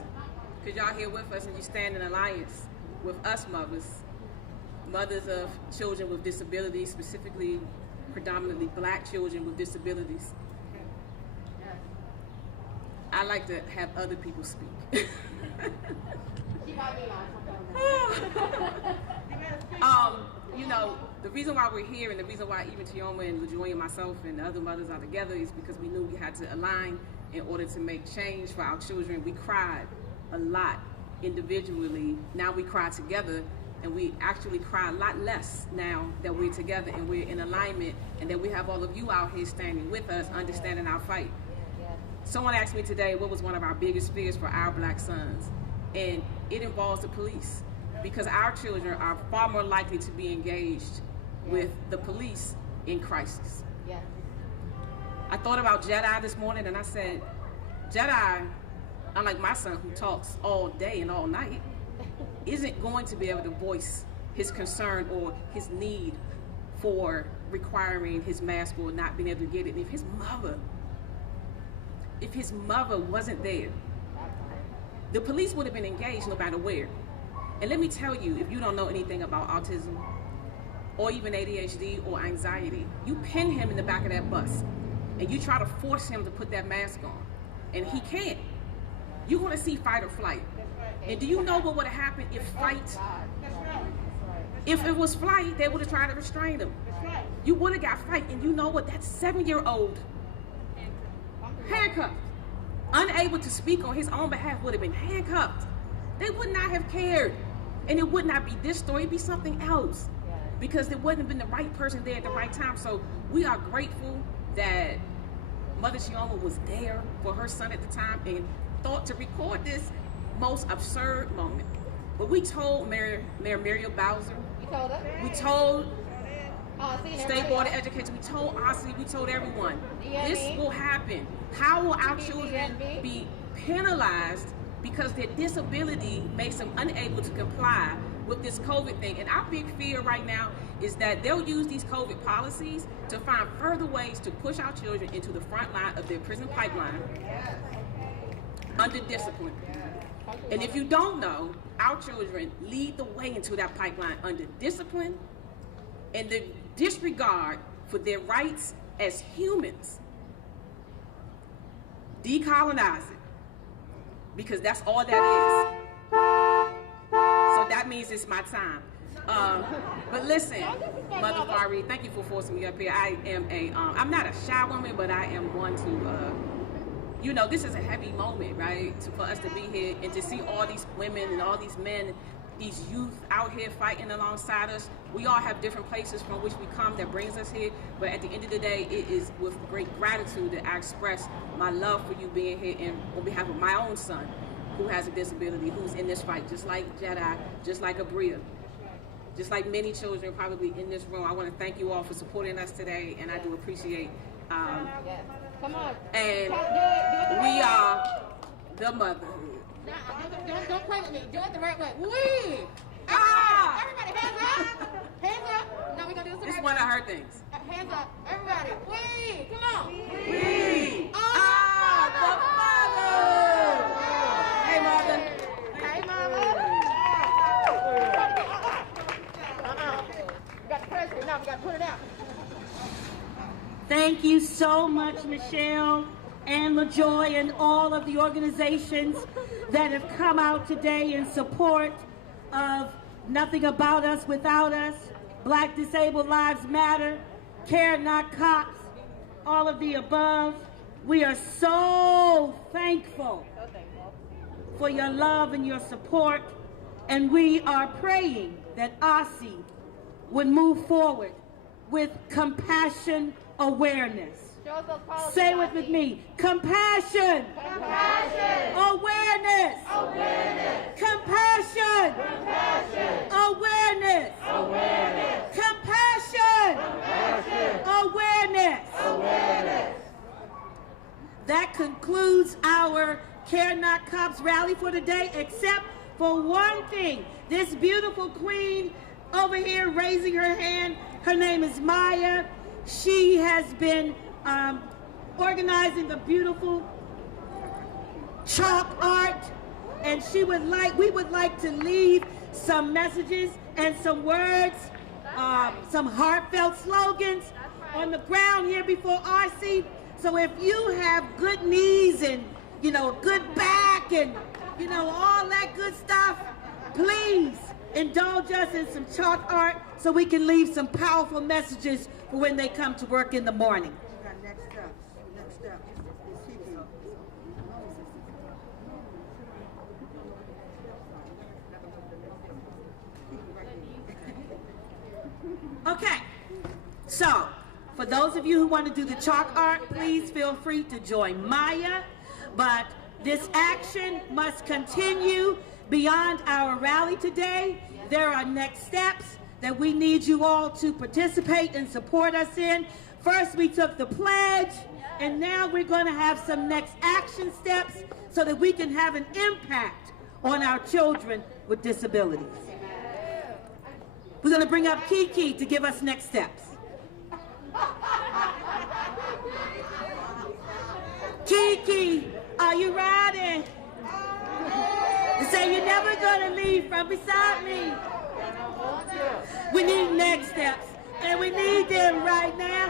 because y'all here with us and you stand in alliance with us mothers, mothers of children with disabilities, specifically predominantly black children with disabilities. I like to have other people speak. You know, the reason why we're here and the reason why even Chioma and LaJoy and myself and the other mothers are together is because we knew we had to align in order to make change for our children. We cried a lot individually. Now we cry together, and we actually cry a lot less now that we're together and we're in alignment, and that we have all of you out here standing with us, understanding our fight. Someone asked me today what was one of our biggest fears for our black sons, and it involves the police, because our children are far more likely to be engaged with the police in crisis. I thought about Jedi this morning and I said, Jedi, unlike my son who talks all day and all night, isn't going to be able to voice his concern or his need for requiring his mask or not being able to get it. If his mother wasn't there, the police would have been engaged no matter where. And let me tell you, if you don't know anything about autism or even ADHD or anxiety, you pin him in the back of that bus and you try to force him to put that mask on, and he can't. You're gonna see fight or flight. And do you know what would have happened if fight? If it was flight, they would have tried to restrain him. You would have got fight, and you know what? That 7-year-old handcuffed, unable to speak on his own behalf, would have been handcuffed. They would not have cared. And it would not be this story, it'd be something else. Because there wouldn't have been the right person there at the right time. So we are grateful that Mother Chioma was there for her son at the time and thought to record this most absurd moment. But we told Mayor Muriel Bowser, we told State Board of Education, we told OSSI, we told everyone, this will happen. How will our children be penalized because their disability makes them unable to comply with this COVID thing? And our big fear right now is that they'll use these COVID policies to find further ways to push our children into the front line of their prison pipeline under discipline. And if you don't know, our children lead the way into that pipeline under discipline and the disregard for their rights as humans. Decolonize it. because that's all that is. So that means it's my time. But listen, Mother Fari, thank you for forcing me up here. I am I'm not a shy woman, but I am one to, you know, this is a heavy moment, right? For us to be here and to see all these women and all these men, these youth out here fighting alongside us. We all have different places from which we come that brings us here, but at the end of the day, it is with great gratitude that I express my love for you being here, and on behalf of my own son, who has a disability, who's in this fight, just like Jedi, just like Oruh, just like many children probably in this room. I want to thank you all for supporting us today, and I do appreciate. Come on. And we are the motherhood. Don't play with me. Do it the right way. Wee! Everybody, hands up! Hands up! No, we're gonna do this the right way. It's one of her things. Hands up, everybody. Wee! Come on. We are the mother. Hey, mother. Hey, mama. We got the president. Now we got to put it out. Thank you so much, Michelle and LaJoy and all of the organizations that have come out today in support of Nothing About Us Without Us, Black Disabled Lives Matter, Care Not Cops, all of the above. We are so thankful for your love and your support, and we are praying that OSSI would move forward with compassion awareness. Say it with me. Compassion. Compassion. Awareness. Awareness. Compassion. Compassion. Awareness. Awareness. Compassion. Compassion. Awareness. Awareness. That concludes our Care Not Cops rally for today, except for one thing. This beautiful queen over here raising her hand, her name is Maya. She has been organizing the beautiful chalk art, and we would like to leave some messages and some words, some heartfelt slogans on the ground here before RC. So if you have good knees and, you know, good back and, you know, all that good stuff, please indulge us in some chalk art so we can leave some powerful messages for when they come to work in the morning. Next step is Kiki. Okay, so for those of you who want to do the chalk art, please feel free to join Maya, but this action must continue beyond our rally today. There are next steps that we need you all to participate and support us in. First, we took the pledge, and now we're going to have some next action steps so that we can have an impact on our children with disabilities. We're going to bring up Kiki to give us next steps. Kiki, are you riding? Say you're never going to leave from beside me. We need next steps, and we need them right now.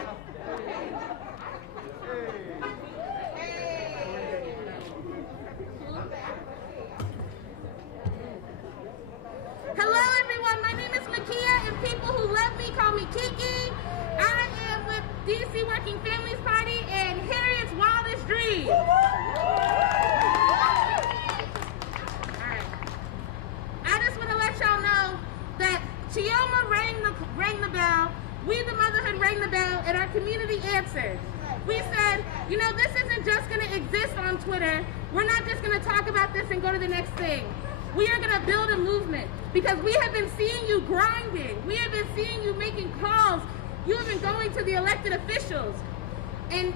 Hello everyone, my name is Makia, and people who love me call me Kiki. I am with DC Working Families Party and Harriet's Wildest Dream. I just want to let y'all know that Chioma rang the bell, We the Motherhood rang the bell, and our community answered. We said, you know, this isn't just going to exist on Twitter. We're not just going to talk about this and go to the next thing. We are going to build a movement because we have been seeing you grinding. We have been seeing you making calls. You have been going to the elected officials, and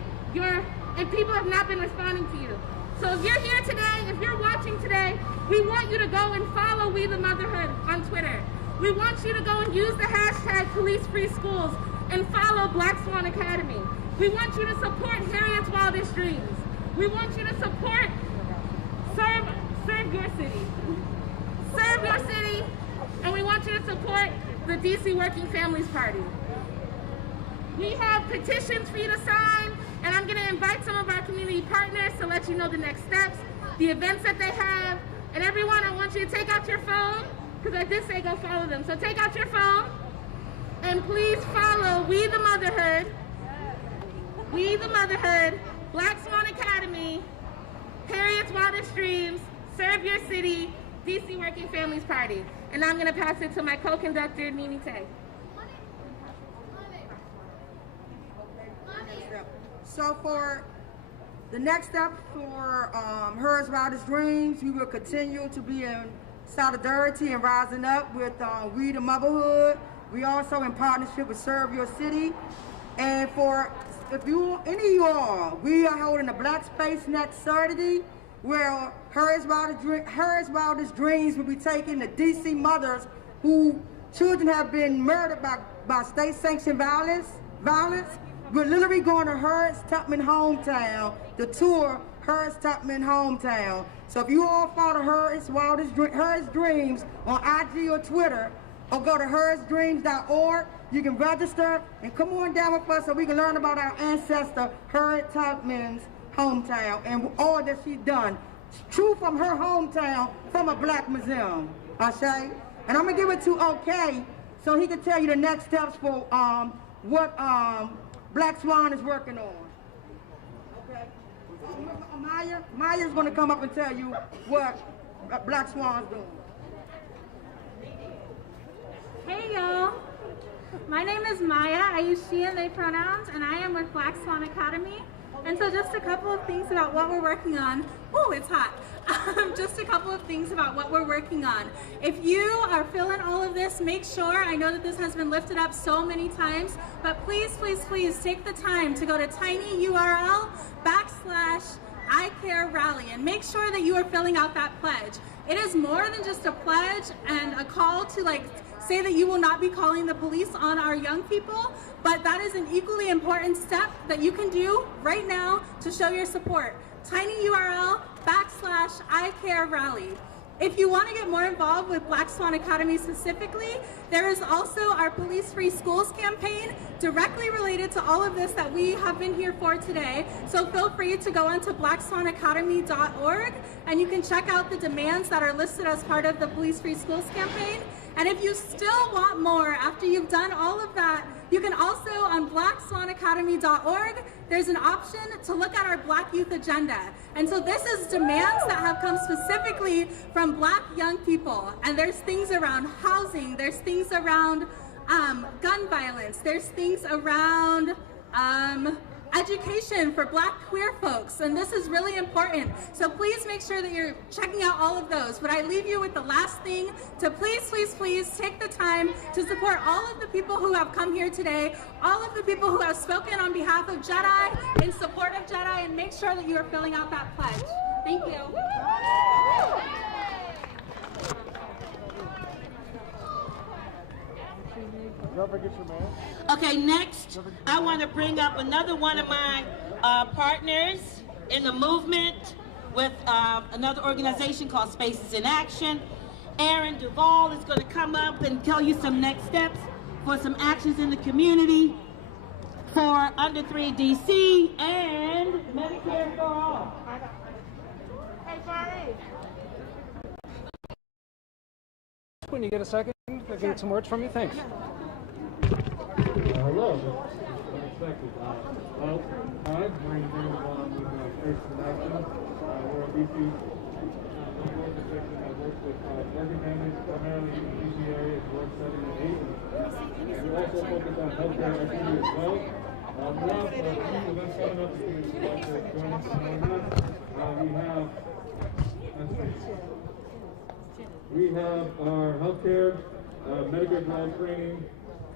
people have not been responding to you. So if you're here today, if you're watching today, we want you to go and follow We the Motherhood on Twitter. We want you to go and use the hashtag Police Free Schools and follow Black Swan Academy. We want you to support Harriet's Wildest Dreams. We want you to support Serve Your City. Serve Your City, and we want you to support the DC Working Families Party. We have petitions for you to sign, and I'm going to invite some of our community partners to let you know the next steps. the events that they have. And everyone, I want you to take out your phone, because I did say go follow them. So take out your phone, and please follow We the Motherhood, We the Motherhood, Black Swan Academy, Harriet's Wildest Dreams, Serve Your City, DC Working Families Party. And I'm gonna pass it to my co-conductor, Mimi Tay. So for the next step for Harriet's Wildest Dreams, we will continue to be in solidarity and rising up with We the Motherhood. We also in partnership with Serve Your City. And for any of you all, we are holding a Black Space next Saturday, where Harriet's Wildest Dreams will be taking the DC mothers who children have been murdered by state-sanctioned violence. We're literally going to Harriet Tubman hometown to tour Harriet Tubman hometown. So if you all follow Harriet's Dreams on IG or Twitter, or go to harrietsdreams.org, you can register and come on down with us so we can learn about our ancestor Harriet Tubman's hometown and all that she's done. True from her hometown, from a Black museum, I say. And I'm gonna give it to OK so he can tell you the next steps for what Black Swan is working on. Okay. Maya's gonna come up and tell you what Black Swan's doing. Hey y'all, my name is Maya. I use she and they pronouns, and I am with Black Swan Academy. And so just a couple of things about what we're working on. Oh, it's hot. Just a couple of things about what we're working on. If you are feeling all of this, make sure, I know that this has been lifted up so many times, but please, please, please take the time to go to tinyurl/ICareRally and make sure that you are filling out that pledge. It is more than just a pledge and a call to say that you will not be calling the police on our young people, but that is an equally important step that you can do right now to show your support. tinyurl/ICareRally. If you want to get more involved with Black Swan Academy specifically, there is also our Police Free Schools campaign directly related to all of this that we have been here for today. So feel free to go onto blackswanacademy.org and you can check out the demands that are listed as part of the Police Free Schools campaign. And if you still want more after you've done all of that, you can also on blackswanacademy.org, there's an option to look at our Black Youth Agenda. And so this is demands that have come specifically from Black young people. And there's things around housing, there's things around gun violence, there's things around education for Black queer folks, and this is really important. So please make sure that you're checking out all of those. But I leave you with the last thing to please, please, please take the time to support all of the people who have come here today, all of the people who have spoken on behalf of Jedi, in support of Jedi, and make sure that you are filling out that pledge. Thank you. Okay, next, I want to bring up another one of my partners in the movement with another organization called Spaces in Action. Aaron Duvall is going to come up and tell you some next steps for some actions in the community for Under 3 DC and Medicare for All. When you get a second, I'll get some words from you. Thanks. Hello. Unexpected. Well, hi, my name is Spaces in Action. We're a DC organization that works with working families primarily in the DC area, Ward 7 and 8. We also focus on healthcare equity as well. We have a few events coming up that you would like to join us on this. We have our healthcare Medicare drive training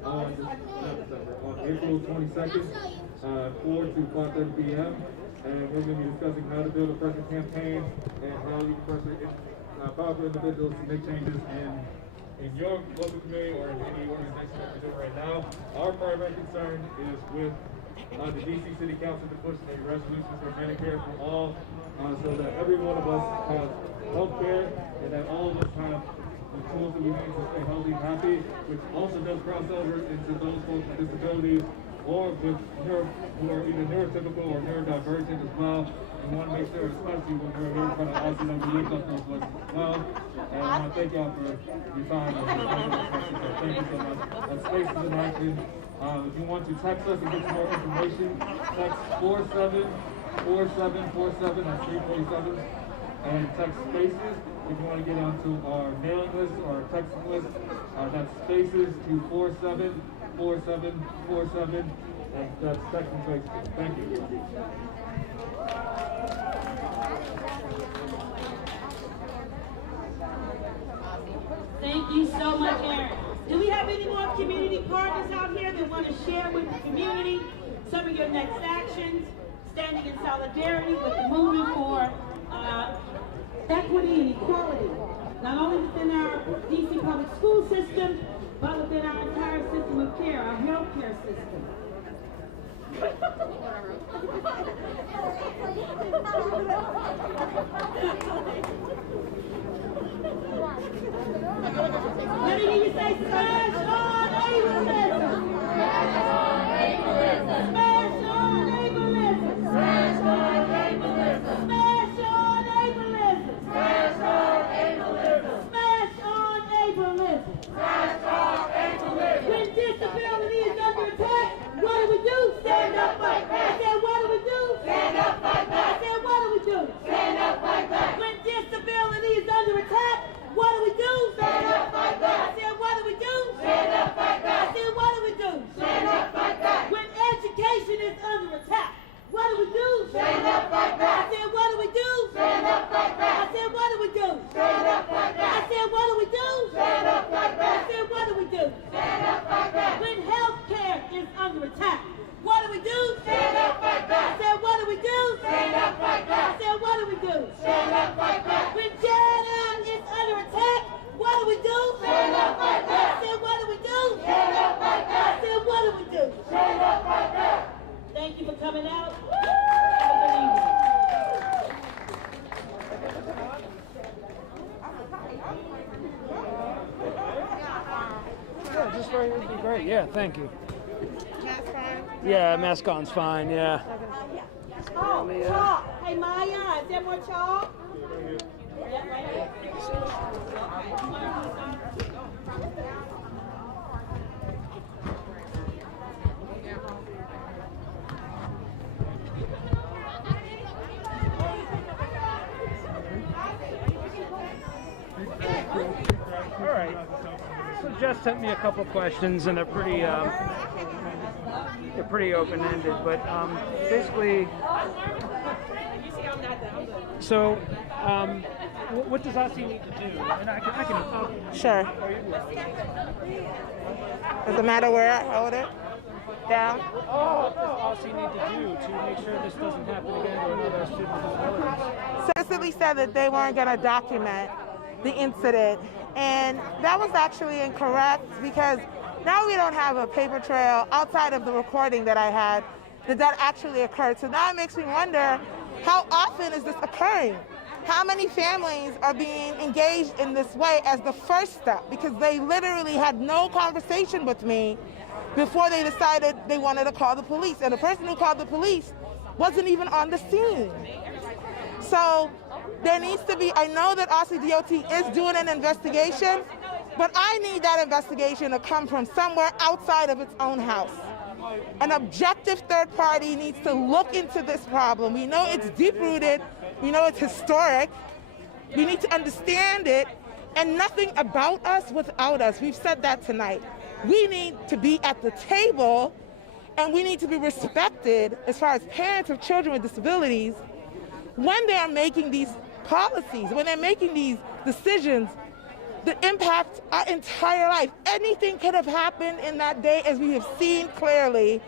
on April 22nd, 4 to 5:30 p.m. And we're going to be discussing how to build a personal campaign and how you personally empower individuals to make changes in your local community or in any organization that you're doing right now. Our primary concern is with the DC City Council to push a resolution for Medicare for all, so that every one of us has health care and that all of us have the tools that we need to stay healthy and happy, which also does cross over into those folks with disabilities or with who are either neurotypical or neurodivergent as well. We want to make sure, especially when we're here in front of Autism, we lift up those voices as well. And I want to thank y'all for your time and taking those questions. So thank you so much. Spaces in action. If you want to text us and get some more information, text 474747, that's 347. And text spaces if you want to get onto our mailing list or our texting list. That's spaces to 474747. And that's texting spaces. Thank you. Thank you so much, Aaron. Do we have any more community partners out here that want to share with the community some of your next actions, standing in solidarity with the movement for equity and equality, not only within our DC public school system, but within our entire system of care, our healthcare system? Let me hear you say, smash on ableism! Smash on ableism! Smash on ableism! Smash on ableism! Smash on ableism! Smash on ableism! Smash on ableism! Smash on ableism! When disability is under attack, what do we do? Stand up, fight back! I said, what do we do? Stand up, fight back! I said, what do we do? Stand up, fight back! When disability is under attack, what do we do? Stand up, fight back! I said, what do we do? Stand up, fight back! I said, what do we do? Stand up, fight back! When education is under attack, what do we do? Stand up, fight back! I said, what do we do? Stand up, fight back! I said, what do we do? Stand up, fight back! I said, what do we do? Stand up, fight back! I said, what do we do? Stand up, fight back! When health care is under attack, what do we do? Stand up, fight back! I said, what do we do? Stand up, fight back! I said, what do we do? Stand up, fight back! When Jedi is under attack, what do we do? Stand up, fight back! I said, what do we do? Stand up, fight back! I said, what do we do? Stand up, fight back! Thank you for coming out. Have a good evening. Yeah, just right here would be great. Yeah, thank you. Yeah, mask on's fine, yeah. Oh, chalk. Hey, Maya, is there more chalk? Yeah, right here. All right. So Jess sent me a couple questions, and they're pretty open-ended. But basically, so what does Aussie need to do? And I can. Sure. Does it matter where I hold it? Down? What does Aussie need to do to make sure this doesn't happen again to another student with disabilities? Cecily said that they weren't going to document the incident, and that was actually incorrect because now we don't have a paper trail outside of the recording that I had that actually occurred. So now it makes me wonder, how often is this occurring? How many families are being engaged in this way as the first step? Because they literally had no conversation with me before they decided they wanted to call the police. And the person who called the police wasn't even on the scene. So there needs to be, I know that Aussie DOT is doing an investigation, but I need that investigation to come from somewhere outside of its own house. An objective third party needs to look into this problem. We know it's deep-rooted, we know it's historic, we need to understand it, and nothing about us without us. We've said that tonight. We need to be at the table, and we need to be respected as far as parents of children with disabilities when they are making these policies, when they're making these decisions that impact our entire life. Anything could have happened in that day, as we have seen clearly,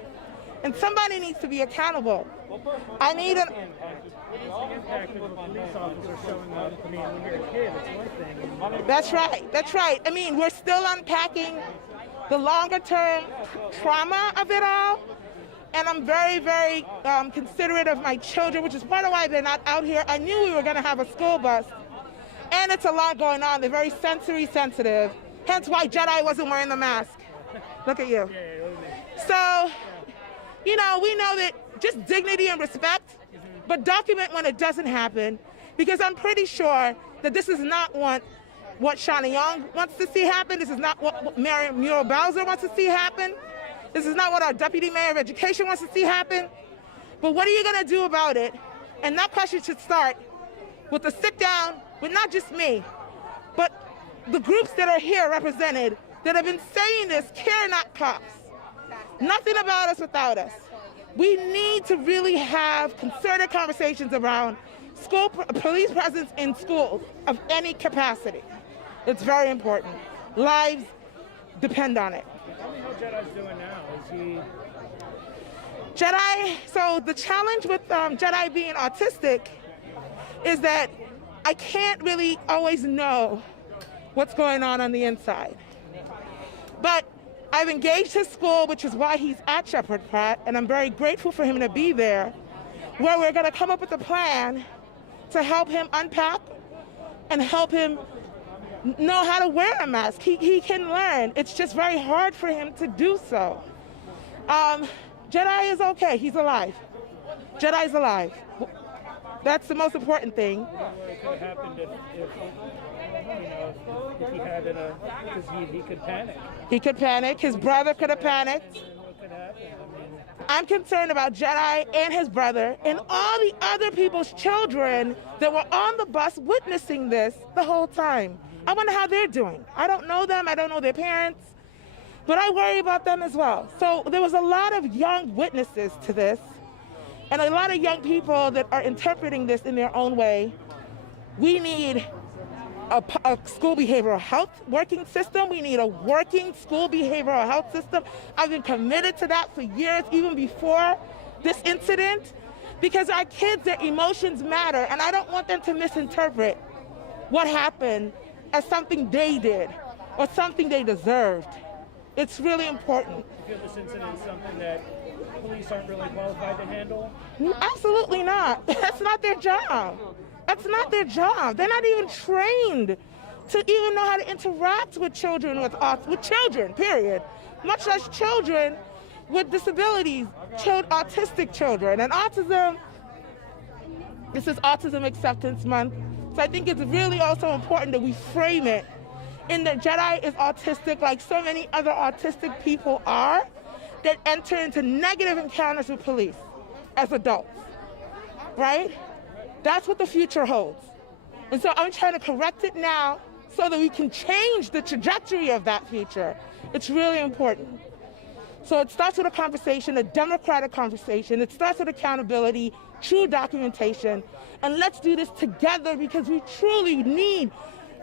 and somebody needs to be accountable. I need an... That's right, that's right. I mean, we're still unpacking the longer-term trauma of it all, and I'm very, very considerate of my children, which is part of why they're not out here. I knew we were going to have a school bus, and it's a lot going on. They're very sensory sensitive, hence why Jedi wasn't wearing the mask. Look at you. So we know that just dignity and respect, but document when it doesn't happen, because I'm pretty sure that this is not what Shauna Young wants to see happen. This is not what Mary Muriel Bowser wants to see happen. This is not what our Deputy Mayor of Education wants to see happen. But what are you going to do about it? And that question should start with a sit down with not just me, but the groups that are here represented that have been saying this, care not cops. Nothing about us without us. We need to really have concerted conversations around police presence in schools of any capacity. It's very important. Lives depend on it. Tell me how Jedi's doing now. Is he... Jedi, so the challenge with Jedi being autistic is that I can't really always know what's going on the inside. But I've engaged his school, which is why he's at Sheppard Pratt, and I'm very grateful for him to be there, where we're going to come up with a plan to help him unpack and help him know how to wear a mask. He can learn. It's just very hard for him to do so. Jedi is okay. He's alive. Jedi's alive. That's the most important thing. What could have happened if he had because he could panic. He could panic. His brother could have panicked. What could happen? I'm concerned about Jedi and his brother and all the other people's children that were on the bus witnessing this the whole time. I wonder how they're doing. I don't know them. I don't know their parents. But I worry about them as well. So there was a lot of young witnesses to this and a lot of young people that are interpreting this in their own way. We need a school behavioral health working system. We need a working school behavioral health system. I've been committed to that for years, even before this incident, because our kids, their emotions matter, and I don't want them to misinterpret what happened as something they did or something they deserved. It's really important. Do you feel this incident is something that police aren't really qualified to handle? Absolutely not. That's not their job. That's not their job. They're not even trained to even know how to interact with children with children, period. Much less children with disabilities, autistic children. And autism, this is Autism Acceptance Month. So I think it's really also important that we frame it in that Jedi is autistic like so many other autistic people are that enter into negative encounters with police as adults, right? That's what the future holds. And so I'm trying to correct it now so that we can change the trajectory of that future. It's really important. So it starts with a conversation, a democratic conversation. It starts with accountability, true documentation, and let's do this together because we truly need,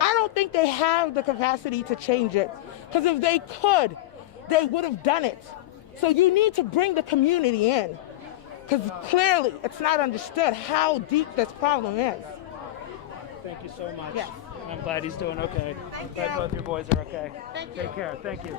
I don't think they have the capacity to change it, because if they could, they would have done it. So you need to bring the community in, because clearly it's not understood how deep this problem is. Thank you so much. Yes. I'm glad he's doing okay. Thank Glad you. both your boys are okay. Thank you. Take care. Thank you.